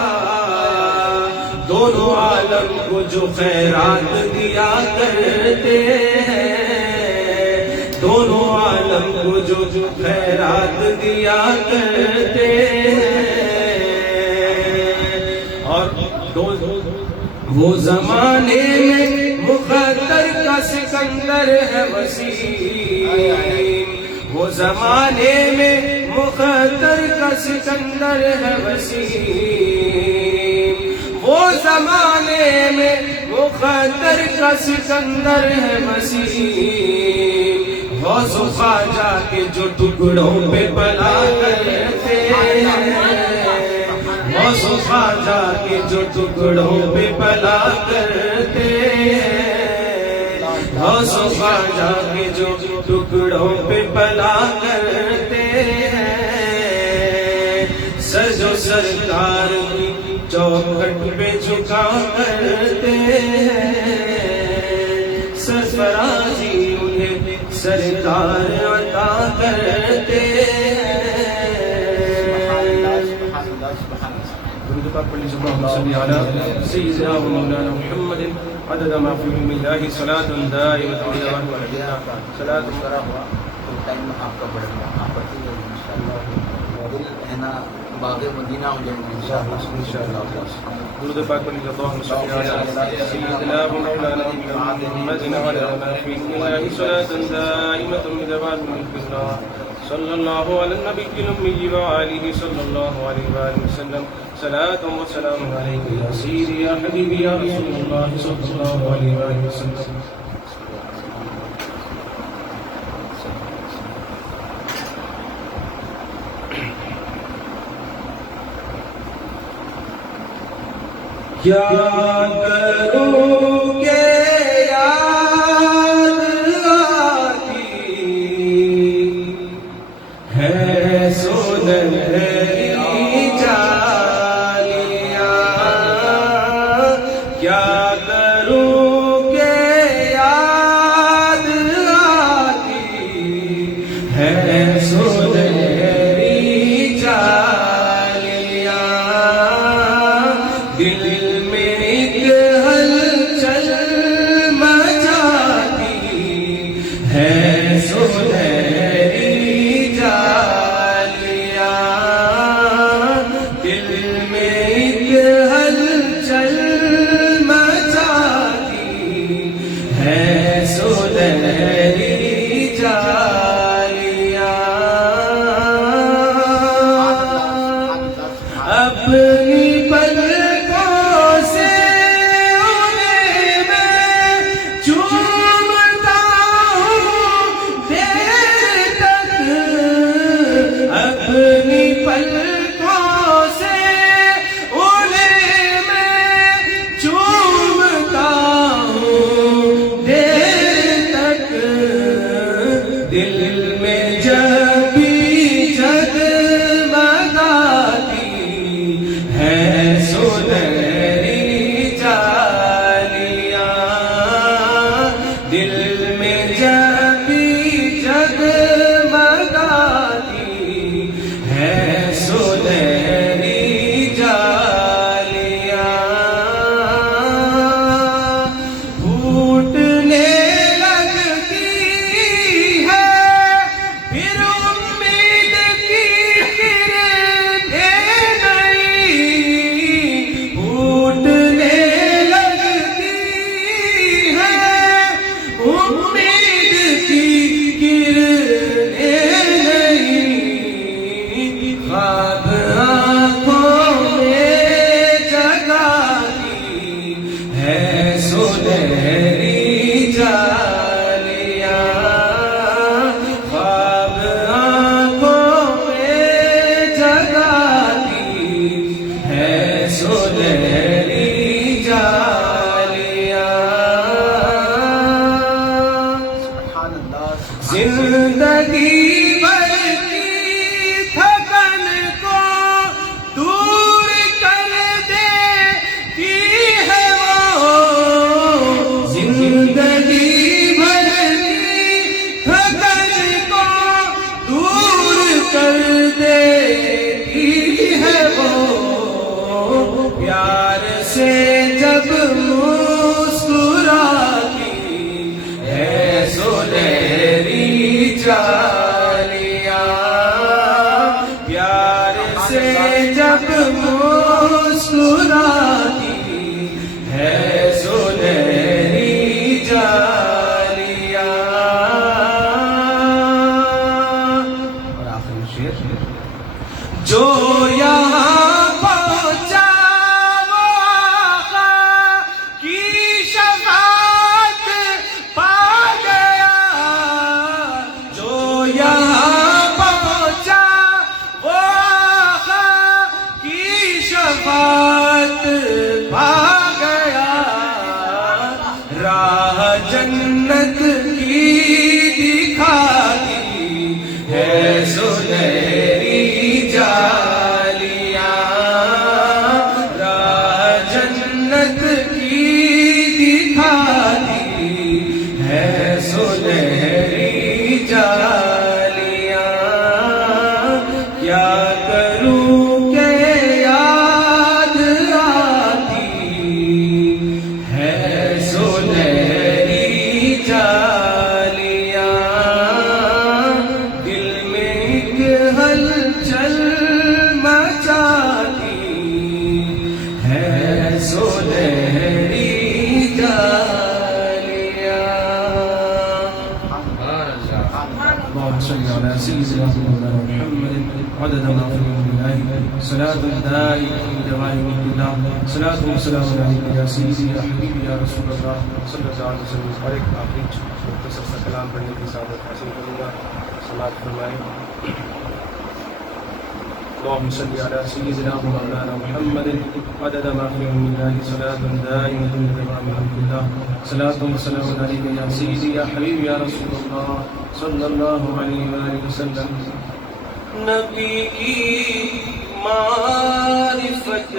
دونوں عالم کو جو خیرات دیا کرتے ہیں، دونوں عالم کو جو خیرات دیا کرتے ہیں، اور وہ زمانے میں مقدر کا سکندر ہے وسیم، وہ زمانے میں مقدر کا سکندر ہے وسیم، وہ زمانے میں مقدر کا سکندر ہے وسیم، غوث و خواجہ کے جو ٹکڑوں پہ پلا کرتے ہیں، غوث و خواجہ کے جو ٹکڑوں پہ پلا کرتے ہیں، غوث و خواجہ کے جو ٹکڑوں پہ پلا کرتے ہیں، سر جو سرکار کی چوکھٹ پہ جھکا کرتے ہیں، سرفرازی انہیں سرکار عطا کرتے پاک پڑھ لیجیے اللهم صل علی سیدنا و مولانا محمد عدد ما فی علم اللہ صلاۃ دائمۃ صلاۃ تو ٹائم آپ کا بڑھے گا، آپ پڑھتے رہیے انشاءاللہ، دل ہے نا باغ مدینہ ہو جائیں گے انشاءاللہ۔ درود پاک پڑھ لیجیے اللهم صل علی سیدنا و مولانا محمد عدد ما فی علم اللہ صلاۃ دائمۃ صلی اللہ علی النبی الأمی وآلہ صلی اللہ علیہ وآلہ وسلم صلاۃ و سلام علیک یا سیدی یا حبیبی یا رسول اللہ صلی اللہ علیہ وآلہ وسلم۔ کیا کروں کہ یاد آتی ہے سنہری جالیاں، کیا کروں کہ یاد آتی ہے سنہری جالیاں، دل زندگی بھر کی تھکن کو دور کر دیتی ہے وہ، زندگی بھر کی تھکن کو دور کر دیتی ہے وہ، پیار سے جب مسکراتی ہے سنہری جالیاں، پیار سے جب مسکراتی ہے سنہری جالیاں۔ اور آخری شعر، جو یہاں پہنچا وہ آقا کی شفاعت پا گیا، جو یہاں پہنچا وہ آقا کی شفاعت پا گیا، راہ جنت کی دکھاتی ہے سنہری جالیاں، راہ جنت کی دکھاتی ہے سنہری جالیاں، کیا کروں کہ یاد ہلچل مچاتی ہے سنہری جالیاں. اللهم صل على سيدنا مولانا محمد عدد ما في علم الله صلاة دائمة بدوام الله صلاة وسلام عليك يا سيدي يا حبيبي يا رسول الله صلى الله عليه وسلم. اور ایک آخری مختصر سا کلام پڑھنے کی سعادت حاصل کروں گا. صلاۃ فرمائیں. اللهم صل على سيدنا مولانا محمد عدد ما في علم الله صلاة دائمة بدوام الله صلاة وسلام عليك يا سيدي يا حبيبي يا رسول الله صلی اللہ علیہ وآلہ وسلم. نبی کی معرفت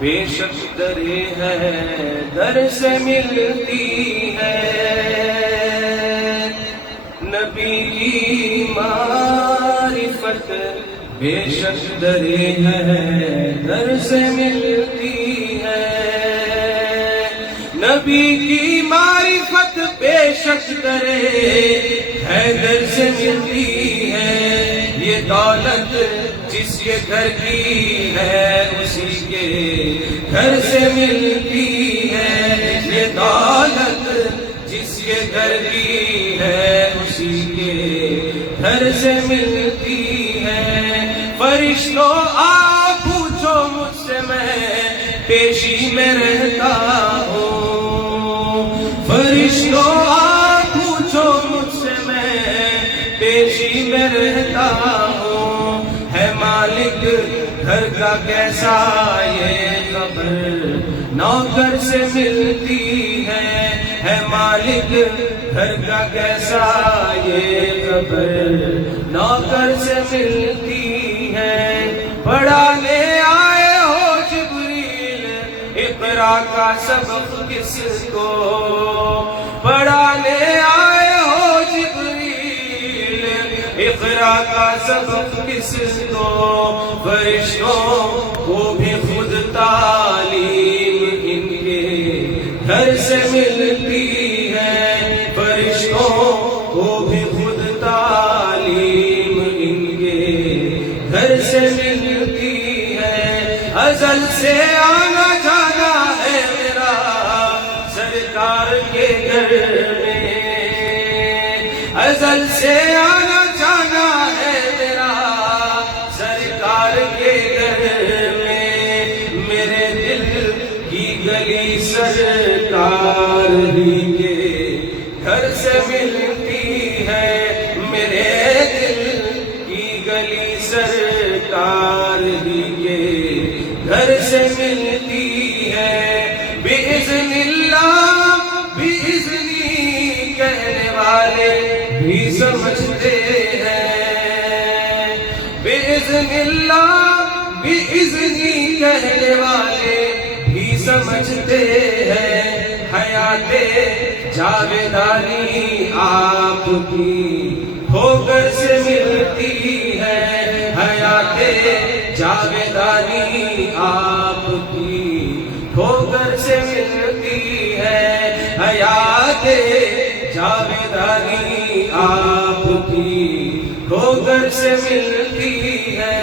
بے شک درے ہے در سے ملتی ہے. نبی کی معرفت بے شک درے ہے در سے ملتی ہے. نبی کی معرفت بے شک درے حیدر سے ملتی ہے. یہ دولت جس کے گھر کی ہے اسی کے گھر سے ملتی ہے. یہ دولت جس کے گھر کی ہے اسی کے گھر سے ملتی ہے. فرشتوں آپ پوچھو مجھ سے میں پیشی میں رہتا ہوں. فرشتوں آپ پوچھو مجھ سے میں پیشی میں رہتا ہوں. ہے مالک گھر کا کیسا یہ خبر نوکر سے ملتی ہے. ہے مالک گھر کا کیسا یہ خبر نوکر سے ملتی ہے. پڑھانے آئے ہو جبریل اقرا کا سبق کس کو. پڑھانے آئے ہو جبریل اقرا کا سبق کس کو. فرشتوں کو بھی خود تعلیم ان کے گھر سے ملتی ہے. فرشتوں کو بھی خود تعلیم ان کے گھر سے ملتی ہے. ازل سے آنا جانا ہے میرا سرکار کے گھر میں. ازل سے آنا جانا ہے میرا سرکار کے گھر میں. میرے دل کی گلی سرکار ہی کے گھر سے ملتی ہے. میرے دل کی گلی سرکار ہی کے گھر سے ملتی ہے. بِإِذْنِ اللَّهِ بِإِذْنِی کہنے والے بھی سمجھتے ہیں. بِإِذْنِ اللَّهِ بِإِذْنِی کہنے والے بھی سمجھتے ہیں. حیات جاویدانی آپ کی ٹھوکر سے ملتی ہے. حیات جاویدانی آپ کی ٹھوکر سے ملتی ہے. حیات جاویدانی آپ کی ٹھوکر سے ملتی ہے.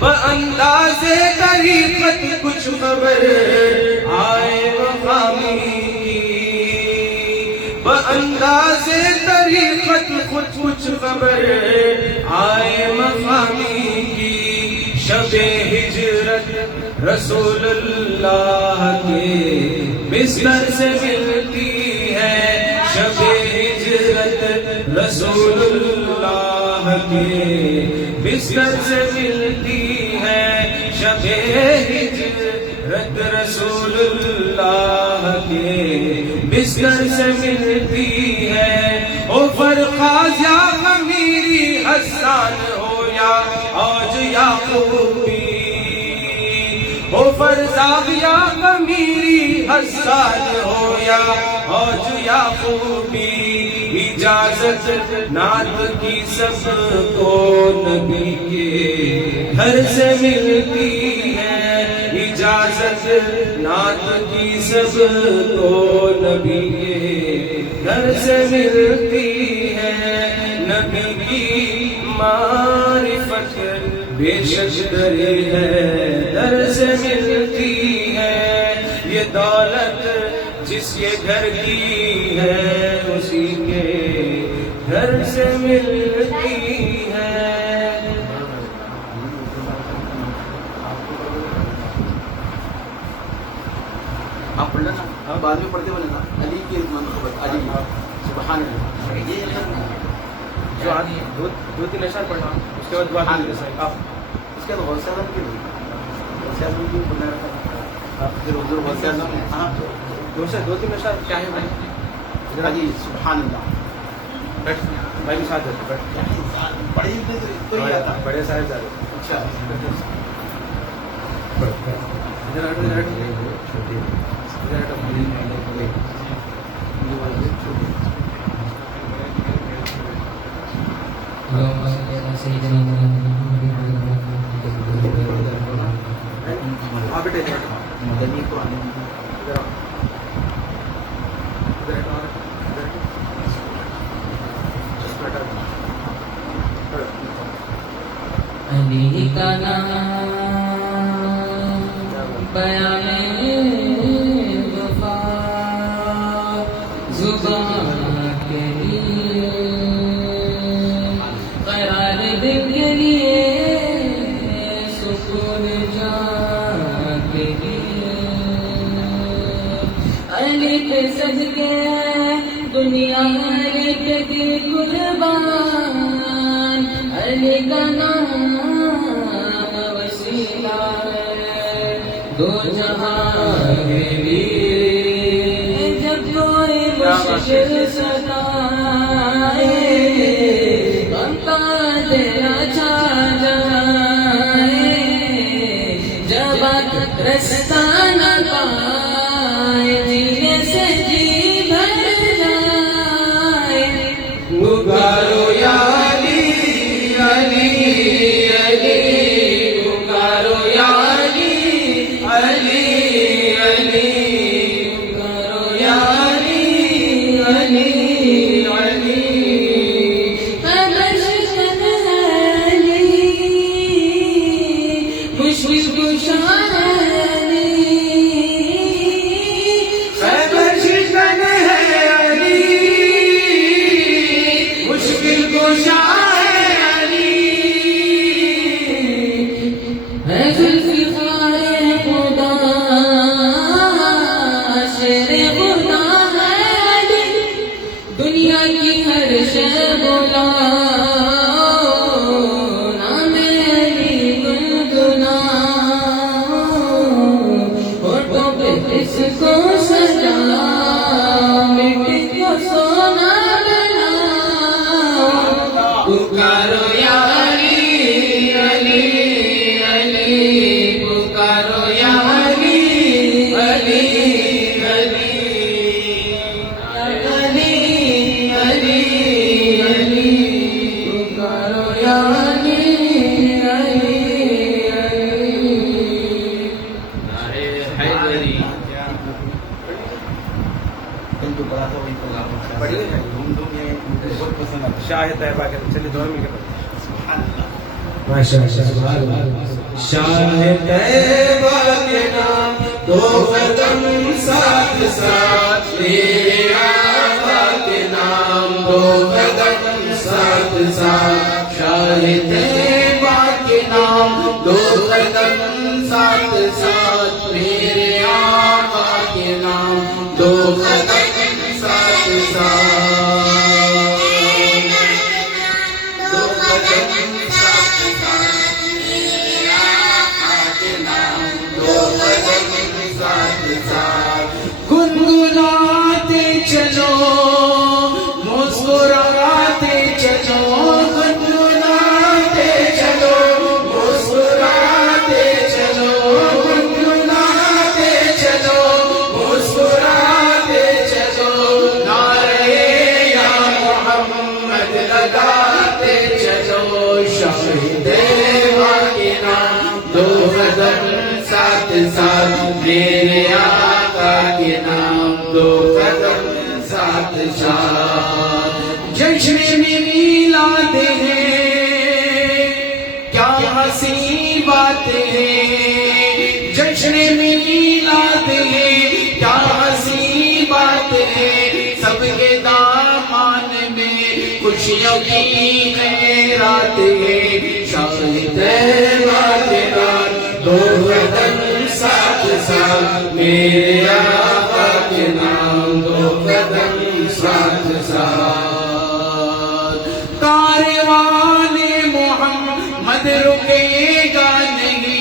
بَانداز طریقت کچھ خبر آئے مقامی کی. بَانداز طریقت کچھ خبر آئے مقامی کی. شب ہجرت رسول اللہ کے بستر سے ملتی ہے. شب ہجرت رسول اللہ کے بستر سے ملتی ہے. شب ہجرت رسول اللہ کے بستر سے ملتی ہے. او فرخاز یا خمیری حسان ہو یا اوج یعقوبی. او فرزاق یا خمیری حسان ہو یا اوج یعقوبی. اجازت نعت کی سب کو نبی کے گھر سے ملتی ہے. اجازت نعت کی سب کو نبی کے گھر سے ملتی ہے. نبی کی معرفت چمک بے شک درے ہے در سے ملتی ہے، یہ دولت جس کے گھر کی ہے اسی کے گھر سے ملتی ہے۔ آپ پڑھ لینا، بعد میں پڑھتے بولے نا علی کی منصوبت علی سبحان اللہ، یہ جو آج دو تین اشعار پڑھنا، اس کے بعد دعا کریں صاحب۔ آپ اس کے بعد غوث اعظم کی غوث اعظم کی پڑھنا رہتا، پھر حضور غوث اعظم، ہاں دو تین اشعار کیا ہے بھائی؟ علی سبحان اللہ، بیٹھ بھائی بھی ساتھ جاتے، بیٹھ پڑھی تو ہی آتا۔ بڑے صاحب جا رہے اچھا ادھر ہٹو، ادھر ہٹو، ادھر ہٹو۔ آپ بیٹے ادھر ہٹو، مدنی قرآن ادھر آؤ، ادھر ہٹو، ادھر ہٹو، جس بیٹا علی کا نام بیان وفا زبان کے لیے، قرار دل کے لیے، سکون جان کے لیے، علی پہ صدقے دنیا، علی پہ دل قربان، علی کا نام وسیلہ ہے دو جہاں کے لیے، جب کوئی مشکل ستائے غم کا دینا چھا جائے، جب رستہ نہ پائے جینے سے جی بھر جائے، پکارو یا علی علی علی، پکارو یا علی علی علی، پکارو یا علی علی علی۔ مشکل ہے علی، مشکل کشا ہے علی، خیبر شکن ہے علی، مشکل کشا ہے علی، ہے ذوالفقار خدا، شیر خدا ہے علی، دنیا کی ہر شے بولا نام علی گنگنا، ہوٹوں پہ اس کو سجا مٹی کو سونا بنا، پکارو یا علی علی علی، پکارو یا علی علی علی، علی علی علی، پکارو یا علی علی علی۔ نعرے حیدری، کل جو پڑھا تھا وہی پڑھا، پڑھیے نا۔ دھوم دھوم یہ مجھے بہت پسند آتا ہے۔ شاہ طیبہ کے چلیے دونوں مل کے پڑھیں۔ شاہ طیبہ کے نام دو قدم ساتھ ساتھ، میرے آقا کے نام دو قدم ساتھ ساتھ، شاہ طیبہ کے نام دو قدم ساتھ ساتھ، میرے آقا کے نام دو قدم ساتھ ساتھ، دو قدم ساتھ ساتھ، میرے آقا کے نام دو قدم ساتھ ساتھ، گنگناتے چلو مسکراتے چلو، گنگناتے چلو مسکراتے چلو، گنگناتے چلو مسکراتے چلو، نعرے یا محمد لگاتے چلو، شاہ طیبہ کے نام دو قدم ساتھ ساتھ، میرے آقا کے نام دو قدم ساتھ ساتھ، جشن میں میلاد ہے کیا ہنسی بات ہے جشن میلاد ہے کیا ہنسی بات ہے سب کے دامان میں خوشیوں کی خیرات ہے شاہد دو قدم ساتھ ساتھ میرے آقا کے نام دو قدم ساتھ ساتھ کاروان محمد رکے گا نہیں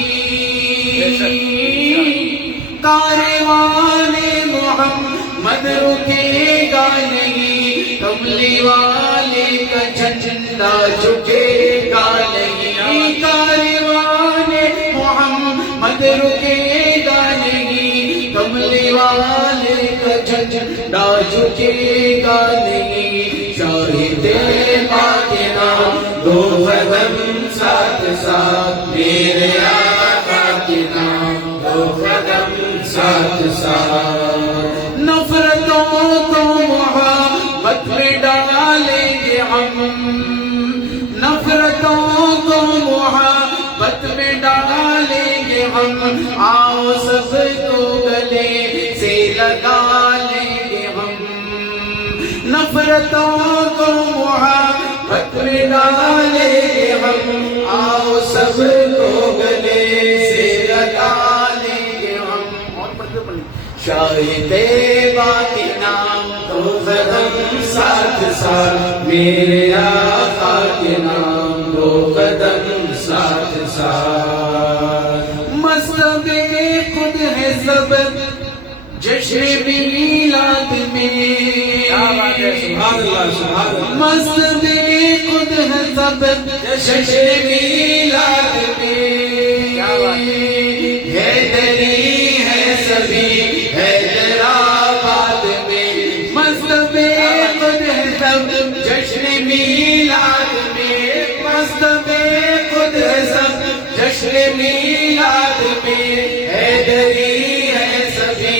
کاروان محمد رکے گا نہیں کملی والے کا جھنڈا جھکے گا نہیں کاروان محمد رکے گا نہیں کملی والے کا جھنڈا جھکے گا نہیں شاہد پاک نام دو قدم ساتھ ساتھ میرے آقا کے نام دو قدم ساتھ ساتھ نفرتوں کو محبت میں ڈالیں گے ہم نفرتوں کو محبت میں ڈالیں گے ہم آؤ سب کو گلے سے لگا لیں گے ہم نفرتوں کو محبت میں ڈالیں گے ہم آؤ سب کو گلے سے لگا لیں گے ہم اور پڑھتے شاہد باق نام دو قدم ساتھ ساتھ میرے آقا کے نام دو قدم ساتھ ساتھ مذہب خود ہے سب جشن میلاد میں مذہب خود ہے سب جشن میلاد میں حیدری ہے سبھی حیدرآباد میں مذہب خود ہے سب جشن میلاد میں مذہب خود ہے سب جشن میلاد میں حیدری ہے سبھی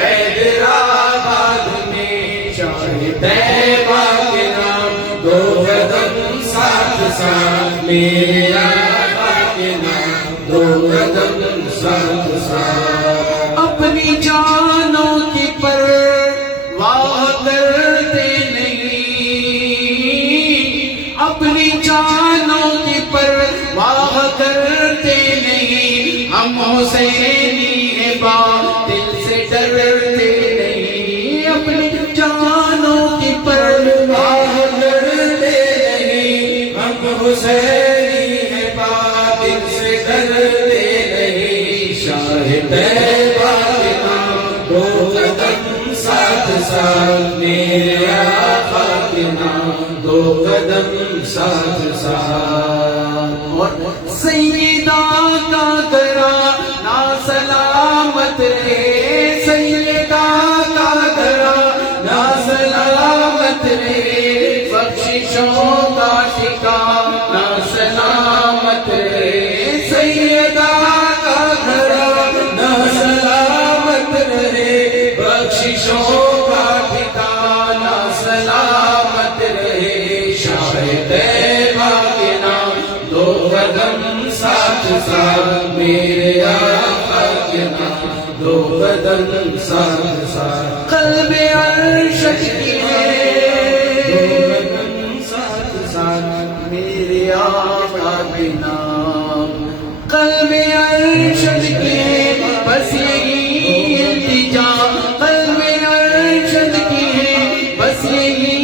حیدرآباد میں شاہد طیبہ کے نام دو قدم ساتھ ساتھ میرے آقا کے نام دو قدم ساتھ ساتھ اپنی جانوں کی پرواہ کرتے نہیں اپنی جانوں کی پرواہ کرتے نہیں ہم حسینی ہیں باطل سے ڈرتے نہیں اپنی جانوں کی پرواہ کرتے نہیں ہم حسینی ہیں باطل سے ڈرتے نہیں شاہد طیبہ کے نام دو قدم ساتھ ساتھ میرے آقا کے نام دو قدم ساتھ ساتھ اور سیدہ کا گھرانہ سلامت رہے سیدہ کا گھرانہ سلامت رہے بخششوں کا ٹھکانہ سلامت رہے سیدہ کا گھرانہ سلامت رہے بخششوں کا ٹھکانہ سلامت رہے شاہد طیبہ کے نام دو قدم ساتھ ساتھ میرے آقا کے نام دو قدم ساتھ ساتھ قلب ارشد کی ہے دو قدم ساتھ ساتھ میرے آقا کے نام قلب ارشد کی ہے بس یہی التجا قلب ارشد کی ہے بس یہی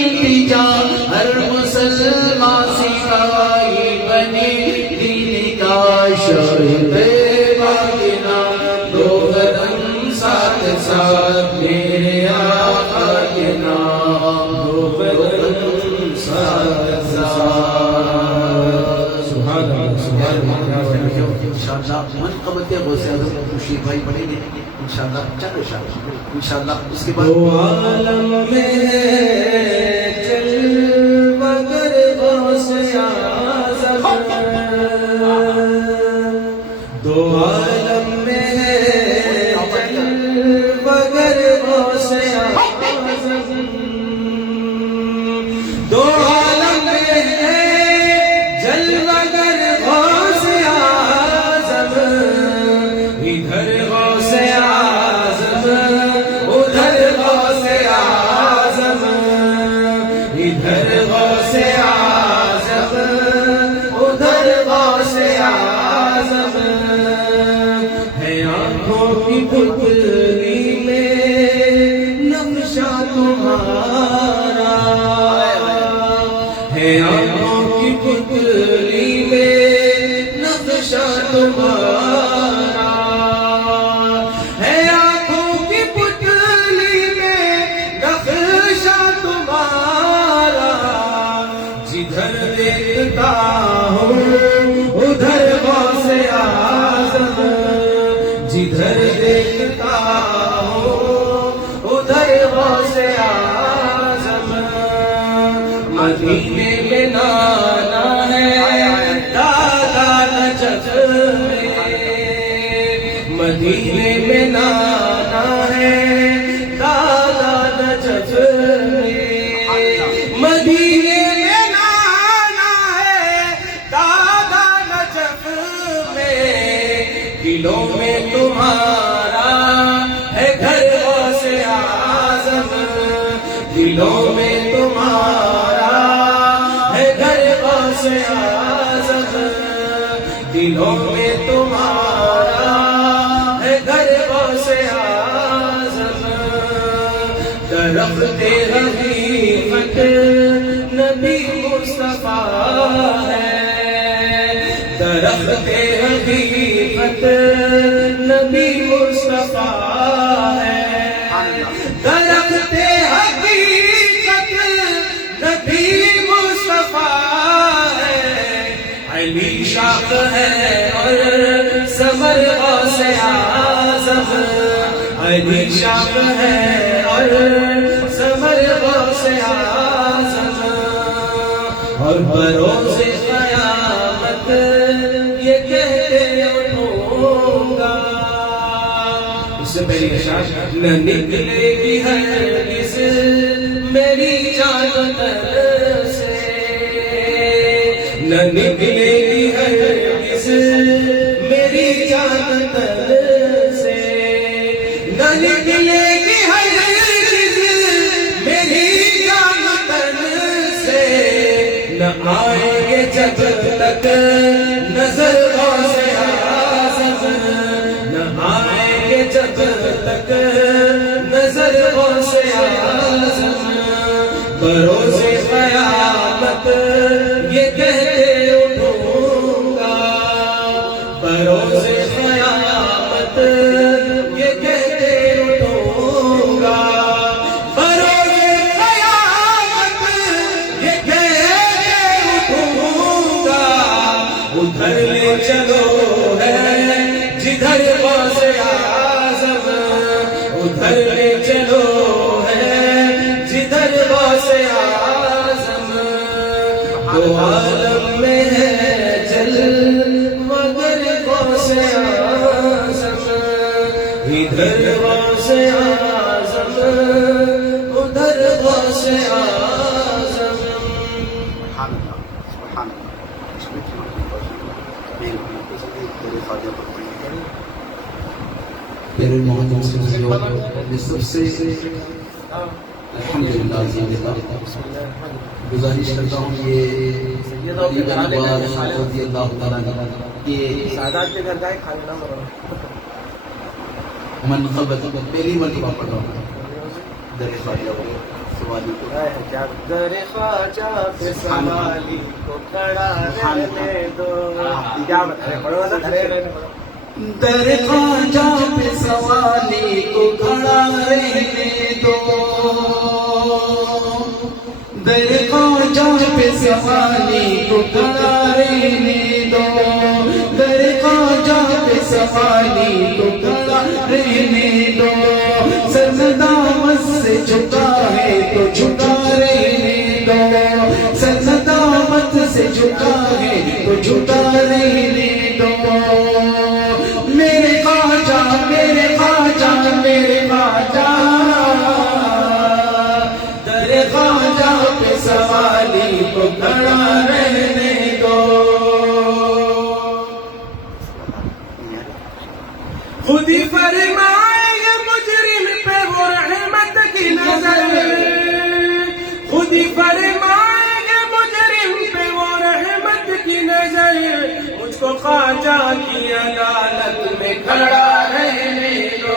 التجا ہر مسلمان سپاہی بنے دین کا شاہد طیبہ کے نام دو قدم ساتھ ساتھ میرے آقا کے نام دو قدم ساتھ ساتھ سبحان اللہ انشاءاللہ منقبت غوث اعظم مشیر بھائی پڑھیں گے انشاءاللہ چلو انشاءاللہ اس کے بعد دو عالم میں چل بگر غوث اعظم دو عالم میں چل بگر غوث اعظم دو عالم میں جل بگر غوث پتلی میں نقشہ تمہارا ہے، آنکھوں کی پتلی میں نقشہ تمہارا ہے، آنکھوں کی پتلی میں نقشہ تمہارا، جدھر دیکھتا ہوں ادھر غوث اعظم، جدھر دیکھتا ہوں ادھر غوث اعظم، مدینے میں نانا ہے دادا نجف میں، مدینے میں نانا ہے دادا نجف میں، مدینے میں نانا ہے دادا نجف میں، دلوں میں تمہارا ہے گھر غوث اعظم، دلوں میں تمہارا ہے گھر غوث اعظم، دلوں میں تمہارا ہے گھر غوث اعظم، درخت حقیقت نبی مصطفیٰ ہے، درخت حقیقت نبی مصطفیٰ ہے، درخت حقیقت نبی مصطفیٰ ہے، علی شاخ ہے اور ثمر غوث اعظم، علی شاخ ہے اور ثمر غوث اعظم، اور بروز قیامت یہ کہتے اٹھوں گا، اس سے پہلی اشارت نہ نکلے گی ہرگز میری جان تن سے، نہ نکلے گی ہرگز میری جان تن سے، نہ نکلے گی ہرگز میری جان تن سے، نہ آئیں گے جب تک نظر غوث اعظم، نہ آئیں گے جب تک نظر غوث اعظم، بروز قیامت یہ کہتے اٹھوں گا، بروز قیامت یہ کہتے اٹھوں گا، بروز قیامت یہ کہتے اٹھوں گا، ادھر لے چلو ہے جدھر غوث اعظم، ادھر لے چلو ہے جدھر غوث اعظم، دو عالم میں ہے جل مگر غوث اعظم، ادھر غوث اعظم ادھر غوث اعظم۔ سبحان اللہ، سبحان اللہ۔ میرے محمد سب سے الحمدللہ گزارش کرتا ہوں یہ رضی اللہ تعالیٰ یہ سادات کے گھر کا ہے کھانا منقبت پہلی مرتبہ پڑھ رہا ہوں در خواجہ سوالی کو، در خواجہ پہ سوالی کو کھڑا رہنے دو، کیا بتائیں پڑھو نا، در خواجہ پہ سوالی کو کھڑا رہنے دو، در خواجہ پہ سوالی کو کھڑا رہنے دو، در خواجہ پہ سوالی کو کھڑا رہنے دو، سردامت سے جھکا ہے تو جھکا رہنے دو، سردامت سے جھکا ہے تو جھکا رہنے دو، میرے خواجہ میرے خواجہ میرے خواجہ، در خواجہ پہ سوالی کو کھڑا رہنے دو، خود ہی فرمائے گا مجرم پہ وہ رحمت کی نظر، خود ہی فرمائے گا مجرم پہ وہ رحمت کی نظر، مجھ کو خواجہ کی عدالت میں کھڑا رہنے دو،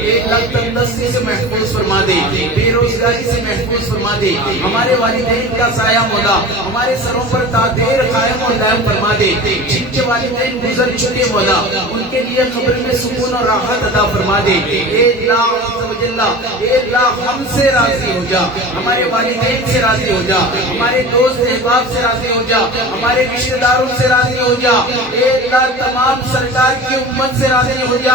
اے اللہ تندرستی سے محفوظ فرما دے، بے روزگاری سے محفوظ فرما دے، ہمارے والدین کا سایہ مولا ہمارے سروں پر تا دیر قائم اور دائم فرما دے، جن کے والدین گزر چکے مولا ان کے لیے قبر میں سکون اور راحت عطا فرما دے، اے اللہ عز و جل، اے اللہ ہم سے راضی ہو جا، ہمارے والدین سے راضی ہو جا، ہمارے دوست احباب سے راضی ہو جا، ہمارے رشتہ داروں سے راضی ہو جا، اے اللہ تمام سرکار کی امت سے راضی ہو جا،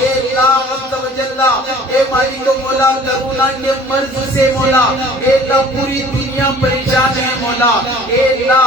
اے اللہ عز و جل، اے مالک و مولا کرونا کے مرض سے مولا، اے اللہ پوری دنیا پریشان ہے مولا، اے اللہ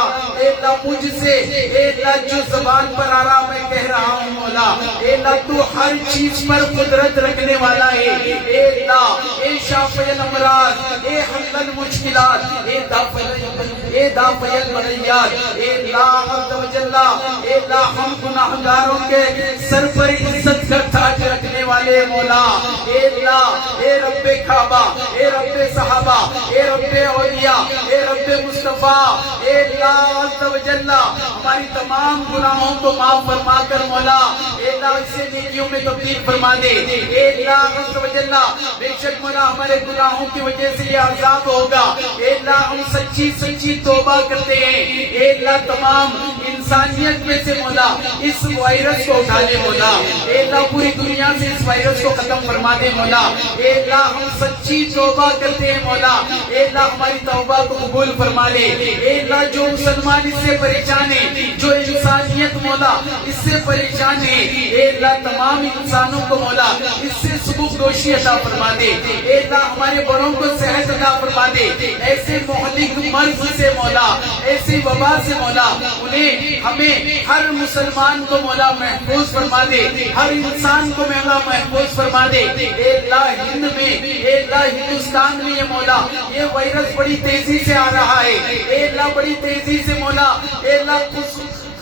مجھ سے اے اللہ جو زبان پر آ رہا میں کہہ رہا ہوں مولا، اے اللہ تو ہر چیز پر قدرت رکھنے والا ہے، اے اللہ اے شافی الامراض، اے حل المشکلات، اے دافع البلیات، اے اللہ عز و جل، اے اللہ ہم گناہگاروں کے سر پر عزت کا تاج رکھنے والے مولا، اے اللہ اے رب کعبہ، اے رب صحابہ، اے رب اولیاء، اے رب مصطفیٰ، اے اللہ عز و جل ہماری تمام گناہوں کو معاف فرما کر مولا اے اللہ اسے نیکیوں میں تبدیل فرما دے، اے اللہ عز و جل بے شک مولا ہمارے گناہوں کی وجہ سے یہ عذاب ہوگا، اے اللہ ہم سچی توبہ کرتے ہیں، اے اللہ تمام انسانیت میں سے مولا اس وائرس کو اٹھا لے مولا، اے اللہ پوری دنیا سے اس وائرس کو ختم فرما دے مولا، اے اللہ ہم سچی توبہ کرتے ہیں مولا، اے اللہ ہماری توبہ کو قبول فرما لے، اے اللہ جو مسلمان اس سے پریشان ہے، جو انسانیت مولا اس سے پریشان ہے، اے اللہ تمام انسانوں کو مولا اس سے سبک دوشی عطا فرما دے، اے اللہ ہمارے بڑوں کو صحت عطا فرما دے، ایسے مہلک مرض سے مولا ایسی وبا سے مولا انہیں ہمیں ہر مسلمان کو مولا محفوظ فرما دے، ہر انسان کو مولا محفوظ فرما دے، اے اللہ ہند میں اے اللہ ہندوستان میں یہ مولا یہ وائرس بڑی تیزی سے آ رہا ہے، اے اللہ بڑی تیزی سے مولا اے اللہ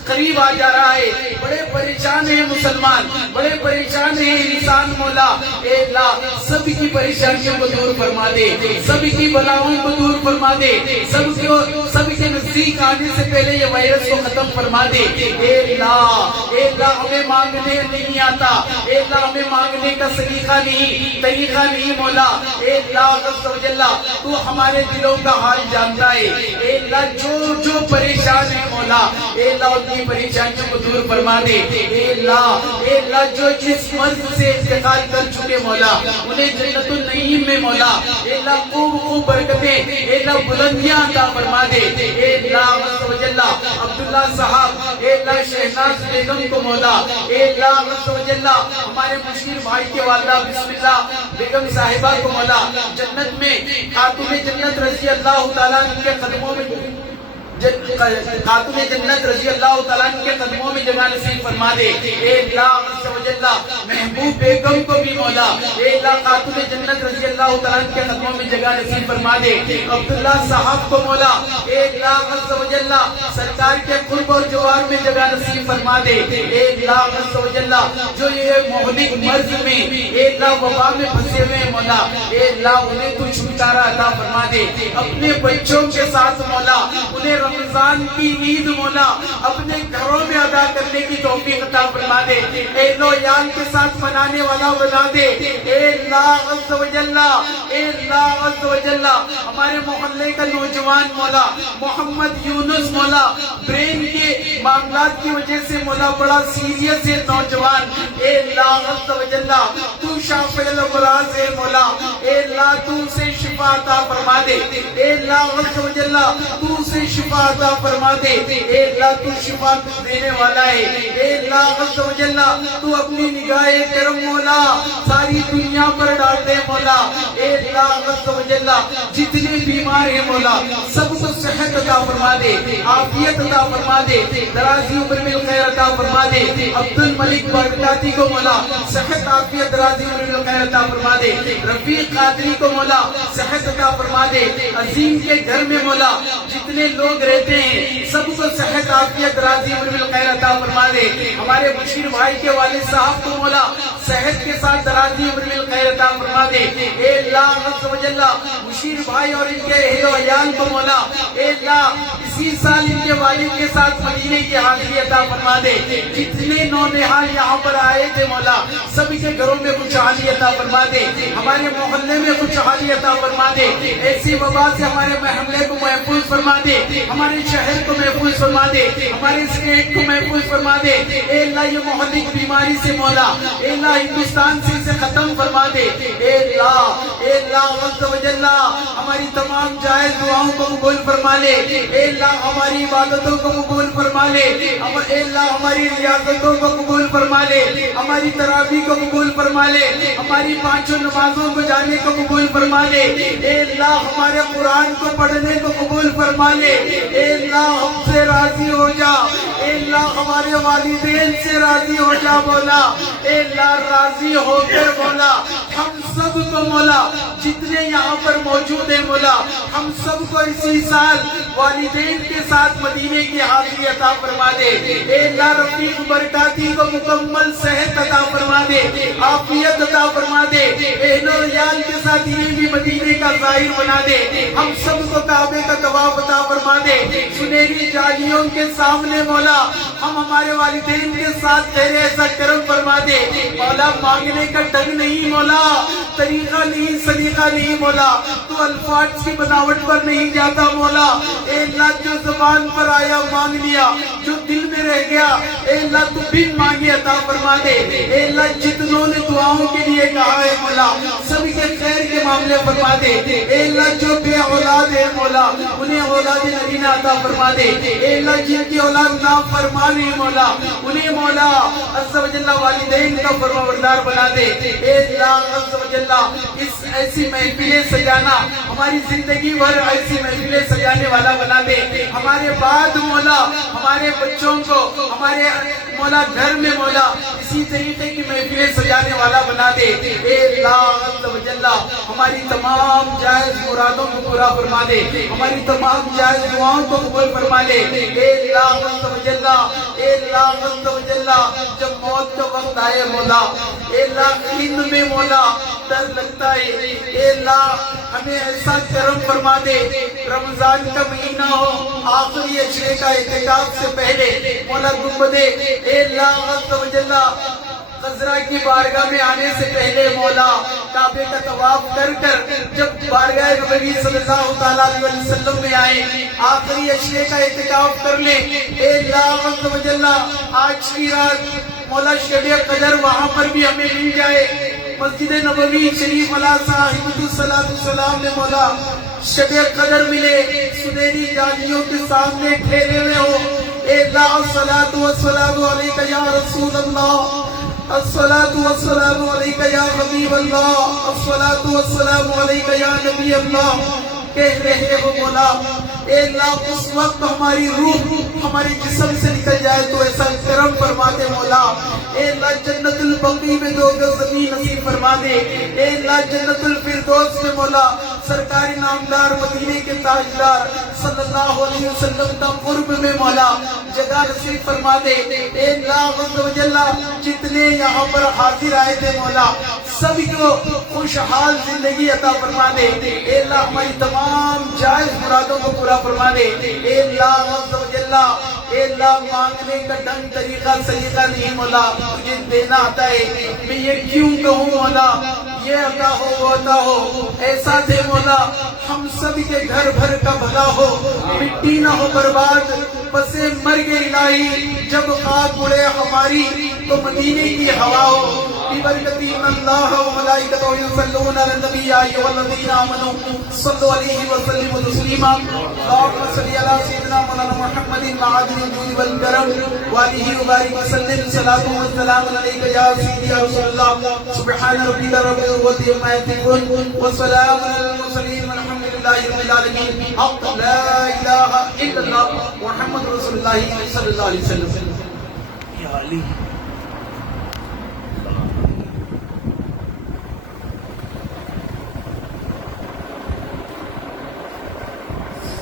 قریب آ جا رہا ہے، بڑے پریشان ہیں مسلمان، بڑے پریشان ہیں انسان مولا، اے اللہ سب کی پریشانیوں کو دور فرما دے، سب کی بلاؤں کو دور فرما دے، سب کے نزدیک آنے سے پہلے یہ وائرس کو ختم فرما دے، اے اللہ ہمیں مانگنے نہیں آتا، اے اللہ ہمیں مانگنے کا طریقہ نہیں مولا، اے اللہ عز و جل تو ہمارے دلوں کا حال جانتا ہے، اے اللہ جو پریشان ہے مولا اے اللہ پریشانیوں کو دور فرما دے، اے اللہ جو جس مرض سے انتقال کر چکے مولا انہیں جنت النعیم میں مولا اے اللہ خوب برکتیں اے اللہ بلندیاں عطا فرما دے، اے اللہ عز و جل عبداللہ صاحب اے اللہ شہناز بیگم کو مولا اے اللہ عز و جل ہمارے مشیر بھائی کے والدہ بسم اللہ بیگم صاحبہ کو مولا جنت میں خاتون جنت رضی اللہ تعالیٰ کے قدموں میں خاتون جنت رضی اللہ تعالیٰ کے قدموں میں جگہ نصیب فرما دے، اے اللہ عز و جل محبوب بیگم کو بھی مولا اے اللہ خاتون جنت رضی اللہ تعالیٰ کے قدموں میں جگہ نصیب فرما دے، عبداللہ صاحب کو مولا اے اللہ عز و جل سرکار کے قرب اور جوار میں جگہ نصیب فرما دے، اے اللہ عز و جل جو یہ مہلک مرض میں اے اللہ وبا میں پھنسے ہوئے مولا اے اللہ انہیں تو چھٹکارا عطا فرما دے، اپنے بچوں کے ساتھ مولا انہیں رمضان کی عید مولا اپنے گھروں میں ادا کرنے کی توفیق عطا فرما دے، اہل و عیال کے ساتھ منانے والا بنا دے، اے اللہ عز و جل اے اللہ عز و جل ہمارے محلے کا نوجوان مولا محمد یونس مولا برین کے معاملات کی وجہ سے مولا بڑا سیریس ہے نوجوان، اے اللہ عز و جل تو شافی الامراض ہے مولا اے اللہ تو سے شفا عطا فرما دے، اے اللہ عز و جل تو سے شفا عطا فرما دے، اے اللہ تو شفا دینے والا ہے، اے اللہ عز و جل تو اپنی نگاہ کرم مولا ساری دنیا پر ڈال دے مولا، اے اللہ عز و جل جتنے بیمار ہیں مولا سب کو صحت عطا فرما دے، عافیت عطا فرما دے، درازی عمر میں خیر عطا فرما دے، عبد الملک بغدادی کو مولا صحت عافیت درازی عمر میں خیر عطا فرما دے، رفیق قادری کو مولا صحت عطا فرما دے، عظیم کے گھر میں مولا جتنے لوگ رہتے ہیں سب کو صحت عافیت راضی عمر بالخیر عطا فرما دے. ہمارے بشیر بھائی کے والد صاحب کو مولا صحت کے ساتھ دراز عمر بالخیر عطا فرما دے. اے اللہ عز و جل بشیر بھائی اور ان کے اہل و عیال کو مولا اے اللہ اسی سال ان کے والد کے ساتھ مدینے کی حاضری عطا فرما دے. جتنے نونہال یہاں پر آئے تھے مولا سب کے گھروں میں خوشحالی عطا فرما دے. ہمارے محلے میں خوشحالی عطا فرما دے. ایسی وبا سے ہمارے محلے کو محفوظ فرما دے, ہمارے شہر کو محفوظ فرما دے, ہمارے اسٹیٹ کو محفوظ فرما دے. اے اللہ یہ مہلک بیماری سے مولا اے اللہ ہندوستان سے اسے ختم فرما دے. اے اللہ عز و جل ہماری تمام جائز دعاؤں کو قبول فرما لے. اے اللہ ہماری عبادتوں کو قبول فرما لے. اے اللہ ہماری ریاضتوں کو قبول فرما لے, ہماری تراویح کو قبول فرما لے, ہماری پانچوں نمازوں کو جانے کو قبول فرما لے. اے اللہ ہمارے قرآن کو پڑھنے کو قبول فرما لے. اے اللہ ہم سے راضی ہو جا. اے اللہ ہمارے والدین سے راضی ہو جا مولا. اے اللہ راضی ہو کر مولا ہم سب کو مولا جتنے یہاں پر موجود ہیں مولا ہم سب کو اسی سال والدین کے ساتھ مدینے کی حاضری عطا فرما دے. اے اللہ رفیق برکاتی کو مکمل صحت عطا فرما دے, عافیت عطا فرما دے. اہل و عیال کے ساتھ یہ بھی مدینے کا ظاہر بنا دے. ہم سب کو کعبے کا طواف عطا فرما دے. سنہری جالیوں کے سامنے مولا ہم ہمارے والدین کے ساتھ تیرے ایسا کرم فرما دے. مولا مانگنے کا ڈھنگ نہیں مولا, طریقہ نہیں, سلیقہ نہیں مولا, تو الفاظ کی بناوٹ پر نہیں جاتا مولا. اے اللہ جو زبان پر آیا مانگ لیا, جو دل میں رہ گیا اے اللہ تو بن مانگے عطا فرما دے. اے اللہ جتنوں نے دعاؤں کے لیے کہا ہے مولا سب کے خیر کے معاملے فرما دے. اے اللہ جو بے اولاد ہے مولا انہیں اولاد نبینا عطا فرما دے. اے اللہ جن کی اولاد نافرمان ہے مولا انہیں مولا عز و جل والدین کا فرمانبردار بنا دے. اے اللہ عز و جل اس ایسی محفلیں سجانا ہماری زندگی بھر ایسی محفلیں سجانے والا بنا دے. ہمارے بعد مولا ہمارے بچوں کو ہمارے مولا گھر میں مولا اسی طریقے کی محفلیں سجانے والا بنا دے. اے اللہ عز و جل ہماری تمام جائز مرادوں کو پورا فرما دے, ہماری تمام جائز دعاؤں کو قبول فرما دے. اے اللہ عز و جل اے اللہ عز و جل جب موت کا وقت آئے مولا اے اللہ ہند میں مولا ڈر لگتا ہے. اے اللہ ہمیں ایسا کرم فرما دے رمضان کا مہینہ ہو آخری اشرے کا اعتکاف سے پہلے مولا گنبدے اے اللہ عز و جل خضرا کی بارگاہ میں آنے سے پہلے مولا کعبے کا طواف کر جب بارگاہ نبی صلی اللہ تعالیٰ علیہ وسلم میں آئے آخری اشرے کا اعتکاف کر لیں. اے اللہ عز و جل آج کی رات مولا شب قدر وہاں پر بھی ہمیں مل جائے. مسجد نبوی شریف علیہ صاحب السلام میں مولا شب قدر ملے, سنہری جالیوں کے سامنے ٹھہرے ہوئے ہو. اے اللہ الصلاۃ والسلام علیک یا رسول اللہ, الصلاۃ والسلام علیک یا حبیب اللہ, الصلاۃ والسلام علیک یا نبی اللہ کہہ رہے ہو مولا. اے اللہ اس وقت ہماری روح ہمارے جسم سے نکل جائے تو ایسا کرم فرما دے مولا. اے اللہ جنت البقیع میں 2 گز زمین نصیب فرما دے. اے اللہ جنت الفردوس میں مولا سرکار نامدار مدینے کے تاجدار صلی اللہ علیہ وسلم کا قرب میں مولا جگہ نصیب فرما دے. اے اللہ عز و جل جتنے یہاں پر حاضر آئے تھے مولا سب کو خوشحال زندگی عطا فرما دے. اے اللہ ہماری تمام جائز مرادوں کو پورا فرما دے. اے اللہ عز و جل اے اللہ مانگنے کا ڈھنگ طریقہ سلیقہ نہیں مولا تجھے دینا آتا ہے. میں یہ کیوں کہوں مولا یہ عطا ہو وہ عطا ہو, ایسا دے مولا ہم سب کے گھر بھر کا بھلا ہو, مٹی نہ ہو برباد پسے مرگ الہی جب خاک اڑے ہماری تو مدینے کی ہوا ہو. ببرکت اللہ و ملائکتہ یصلون علی النبی یا ایھا الذین آمنوا صلوا علیہ وسلموا تسلیما. اللهم صل علی سیدنا مولانا محمد معدن الجود والکرم وآلہ وبارک وسلم. صلاۃ و سلام علیک یا سیدی یا رسول اللہ. سبحان ربک رب العزۃ عما یصفون وسلام علی المرسلین والحمد للہ رب العالمین. حق لا الہ الا اللہ محمد رسول اللہ صلی اللہ علیہ وسلم. یا علی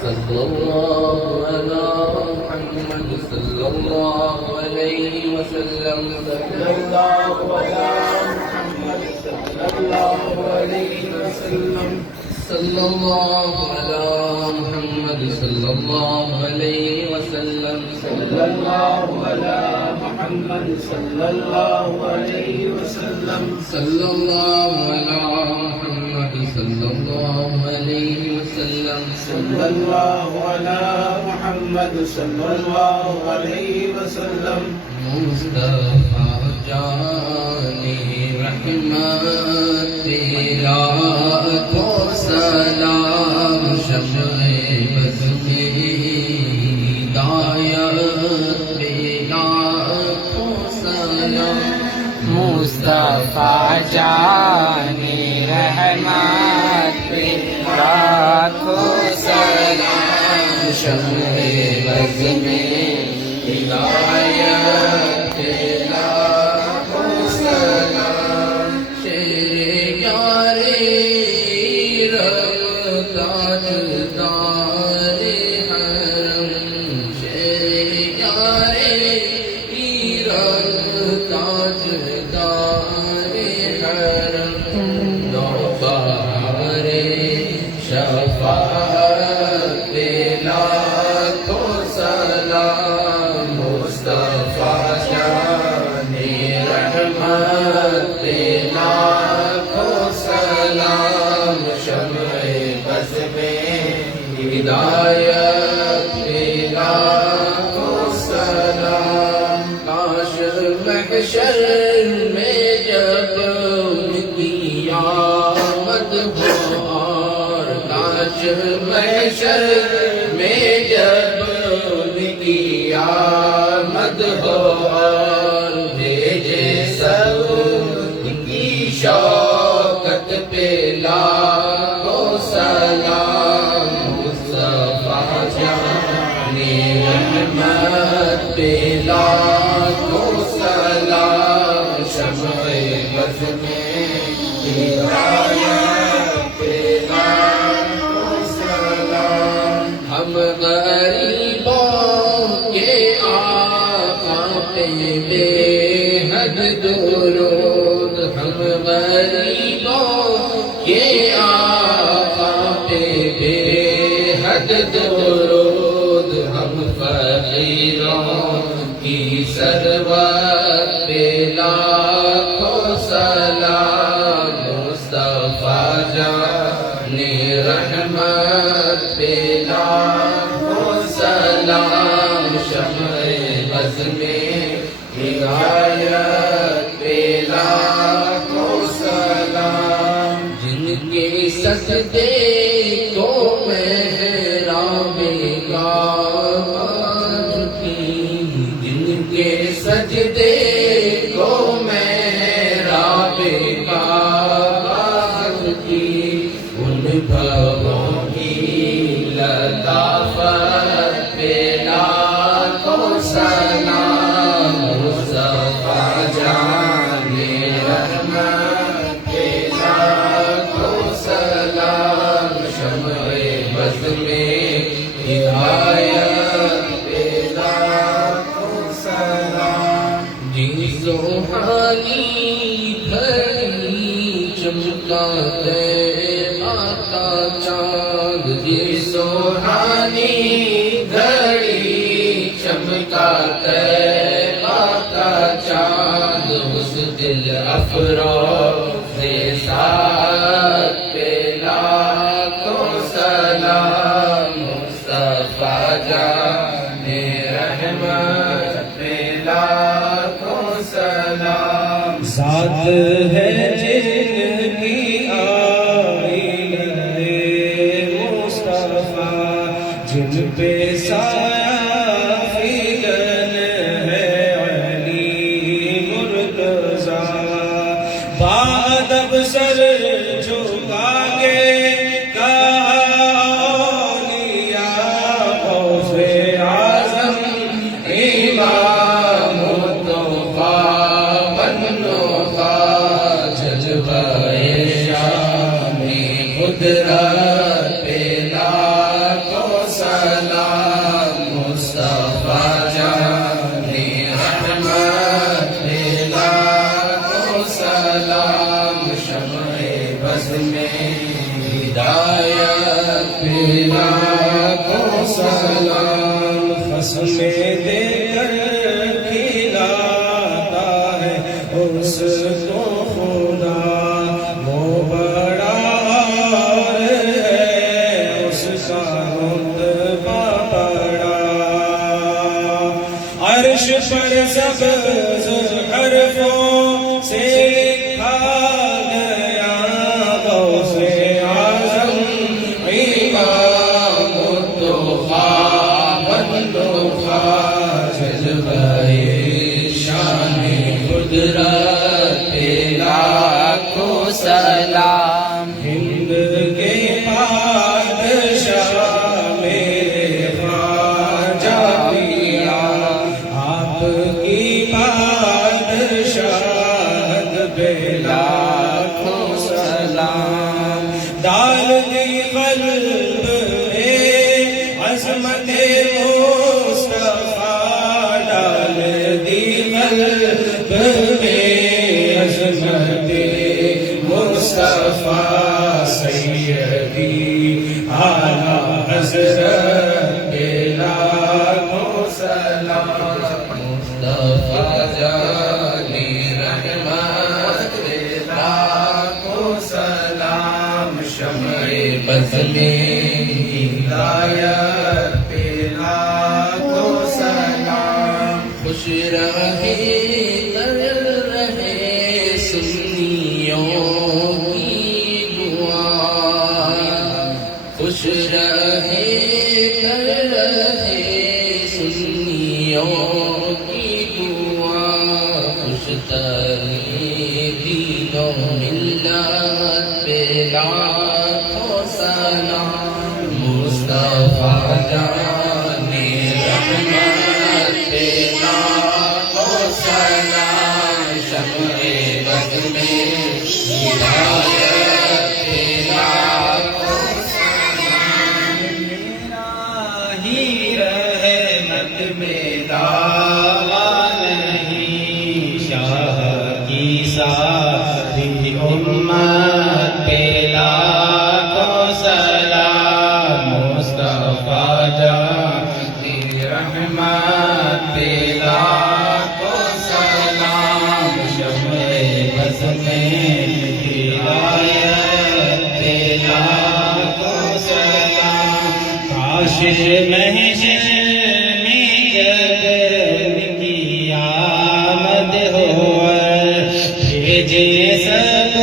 صلی اللہ على محمد صلى الله عليه وسلم صلى الله على محمد صلى الله عليه وسلم صلى الله على محمد صلى الله عليه وسلم صلى الله على محمد صلى الله عليه وسلم صلى الله على محمد صلى الله عليه وسلم صلى الله على محمد صلى الله عليه وسلم مصطفیٰ جان رحمت تیرا کو سلام شمع بز میں ہدایت تیرا کو سلام مصطفیٰ جان رحمت تیرا کو سلام شمع بز میں ہدایت تیرا کو سلام شیر یاری رب تاجدار حرم شیر یاری رب تاجدار حرم نوبہار شفاعت لاکھو سلام مصطفیٰ جان رحمت لاکھو سلام شمع بز میں ہدایت لاکھو سلام کاش محشر میں جب ان کی آمد ہو اور کاش محشر میں جب ان کی آمد ہو اور بھیجے سب ان کی شوکت پہ لاکھوں سلام مصطفیٰ جان رحمت پہ لاکھوں سلام شمع بز میں ہدایت پہ لاکھوں سلام ہم غریبوں کے آقا پہ بے حد درود ہم غریبوں کے آقا پہ بے حد درود ہم فقیروں کی سروت پہ لاکھوں سلام مصطفیٰ جان رحمت پہ لاکھوں سلام شمع بز میں ہدایت پہ لاکھوں سلام جن کے سجدے کو محراب کعبہ کی جن کے سجدے کو محراب کعبہ کی ان بھووں کی لطافت پہ لاکھوں سلام مصطفیٰ جان رحمت پہ لاکھوں سلام شمع بز میں ہدایت پہ لاکھوں سلام جن سبحانی گھڑی چمکا تیرا کا چاند جن سبحانی گھڑی چمکا تیرا کا چاند اس دل افروز ساتھ پہ لاکھوں سلام مصطفیٰ جان رحمت پہ لاکھوں سلام ذات ہے جن کی آئی ہے مصطفیٰ جن پہ سایہ فیلن ہے علی مرتضیٰ بادب سر جھکا کے کہا اولیاء غوث اعظم امام قدرت پہ لاکھوں سلام اس کو خدا وہ بڑا ہے، اس کا رتبہ بڑا. عرش پر سبز حرفوں سے لکھا گیا غوث اعظم امام الطغاة والنخاة، جذبۂ شان قدرت پہ لاکھوں سلام. ہند کے بادشاہ میرے خواجہ پیا، آپ کی بادشاہت پہ لاکھوں سلام. ڈال دی قلب میں عظمت مصطفیٰ، ڈال دی قلب میں عظمت مصطفیٰ، سیدی اعلیٰ حضرت پہ لاکھوں سلام. مصطفیٰ جانی رحمت پہ لاکھوں سلام، شمع بز میں ہدایت پہ لاکھوں سلام. خوش رہے تر رہے سنیوں کی دعا، خوش رہے تر رہے سنیوں کی دعا، خوش ترین دینوں ملت پہ لاکھوں سلام. مصطفیٰ جانی رحمت پہ لاکھوں سلام، شمع بز میں ہدایت پہ لاکھوں سلام. میرا ہی رحمت میں دعویٰ نہیں، شاہ کی ساری امت پہ لاکھوں سلام. مصطفیٰ جانی رحمت پہ لاکھوں سلام، شمع بز میں ہدایت پہ لاکھوں سلام. کاش محشر میں جب کی آمد ہو، بھیجے سب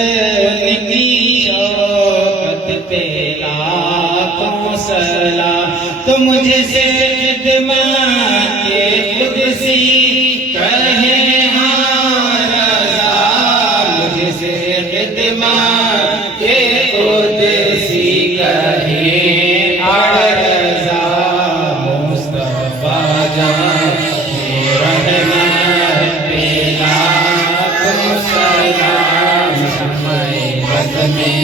کی شوقت پہ لاکھوں سلام. تو مجھ سے خدمت کے قدسی کہے ہاں رضا، مجھ سے خدمت کے قدسی کہے ہاں رضا. مصطفیٰ جانی رحمت پہ لاکھوں سلام، شمع بز میں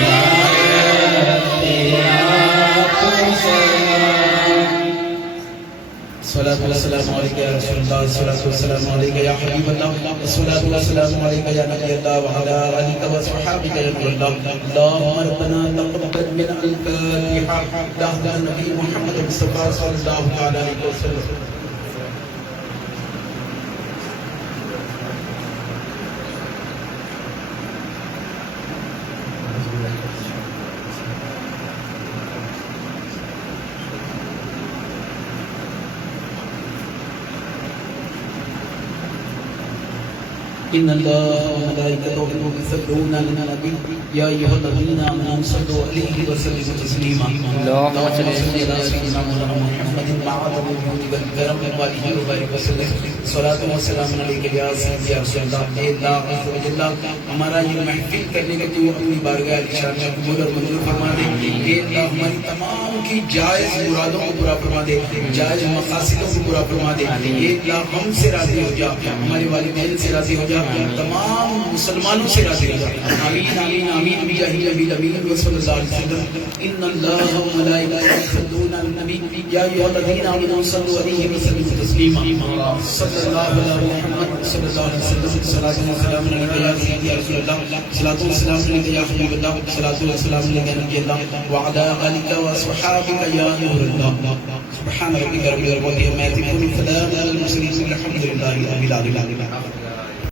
ہدایت پہ لاکھوں سلام. الصلاة والسلام عليك يا رسول الله، الصلاة والسلام عليك يا حبيب الله، الصلاة والسلام عليك يا نبي الله، وعلى آلك وصحابك يا نور الله. اللهم ربنا تقبل منا الفاتحة لحضرة النبي محمد المصطفى صلى الله عليه وسلم. إن الله وملائكته يصلون على النبي يا أيها الذين آمنوا صلوا عليه وسلموا تسليما. اللهم صل على سيدنا محمد وعلى آله والكرم وآله وبارك وسلم. صلاة والسلام عليك يا سيدي يا رسول الله. اے اللہ عز و جل ہمارا یہ محفل کرنے کا جو اپنی بارگاہ عالیشان میں قبول اور منظور فرما دے. اے اللہ ہماری تمام کی جائز مرادوں کو پورا فرما دے، جائز مقاصدوں کو پورا فرما دے. اے اللہ ہم سے راضی ہو جا، ہمارے والدین سے راضی ہو جا، تمام مسلمانوں سے راضی ہو جا. آمین آمین آمین بجاہ نبی الامین صلی اللہ علیہ وسلم. ان اللہ وملائکته یصلون علی النبی یا ایھا الذین آمنوا صلوا علیہ وسلموا تسلیما. صلی اللہ علی محمد صلی اللہ علیہ وسلم. صلاۃ و سلام علیک یا سیدی یا رسول اللہ، صلاۃ و سلام علیک یا حبیب اللہ، صلاۃ و سلام علیک یا نبی اللہ، وعلی آلک وصحابک یا نور اللہ. سبحان ربک رب العزة عما یصفون، وسلام علی المرسلین، الحمد للہ رب العالمین.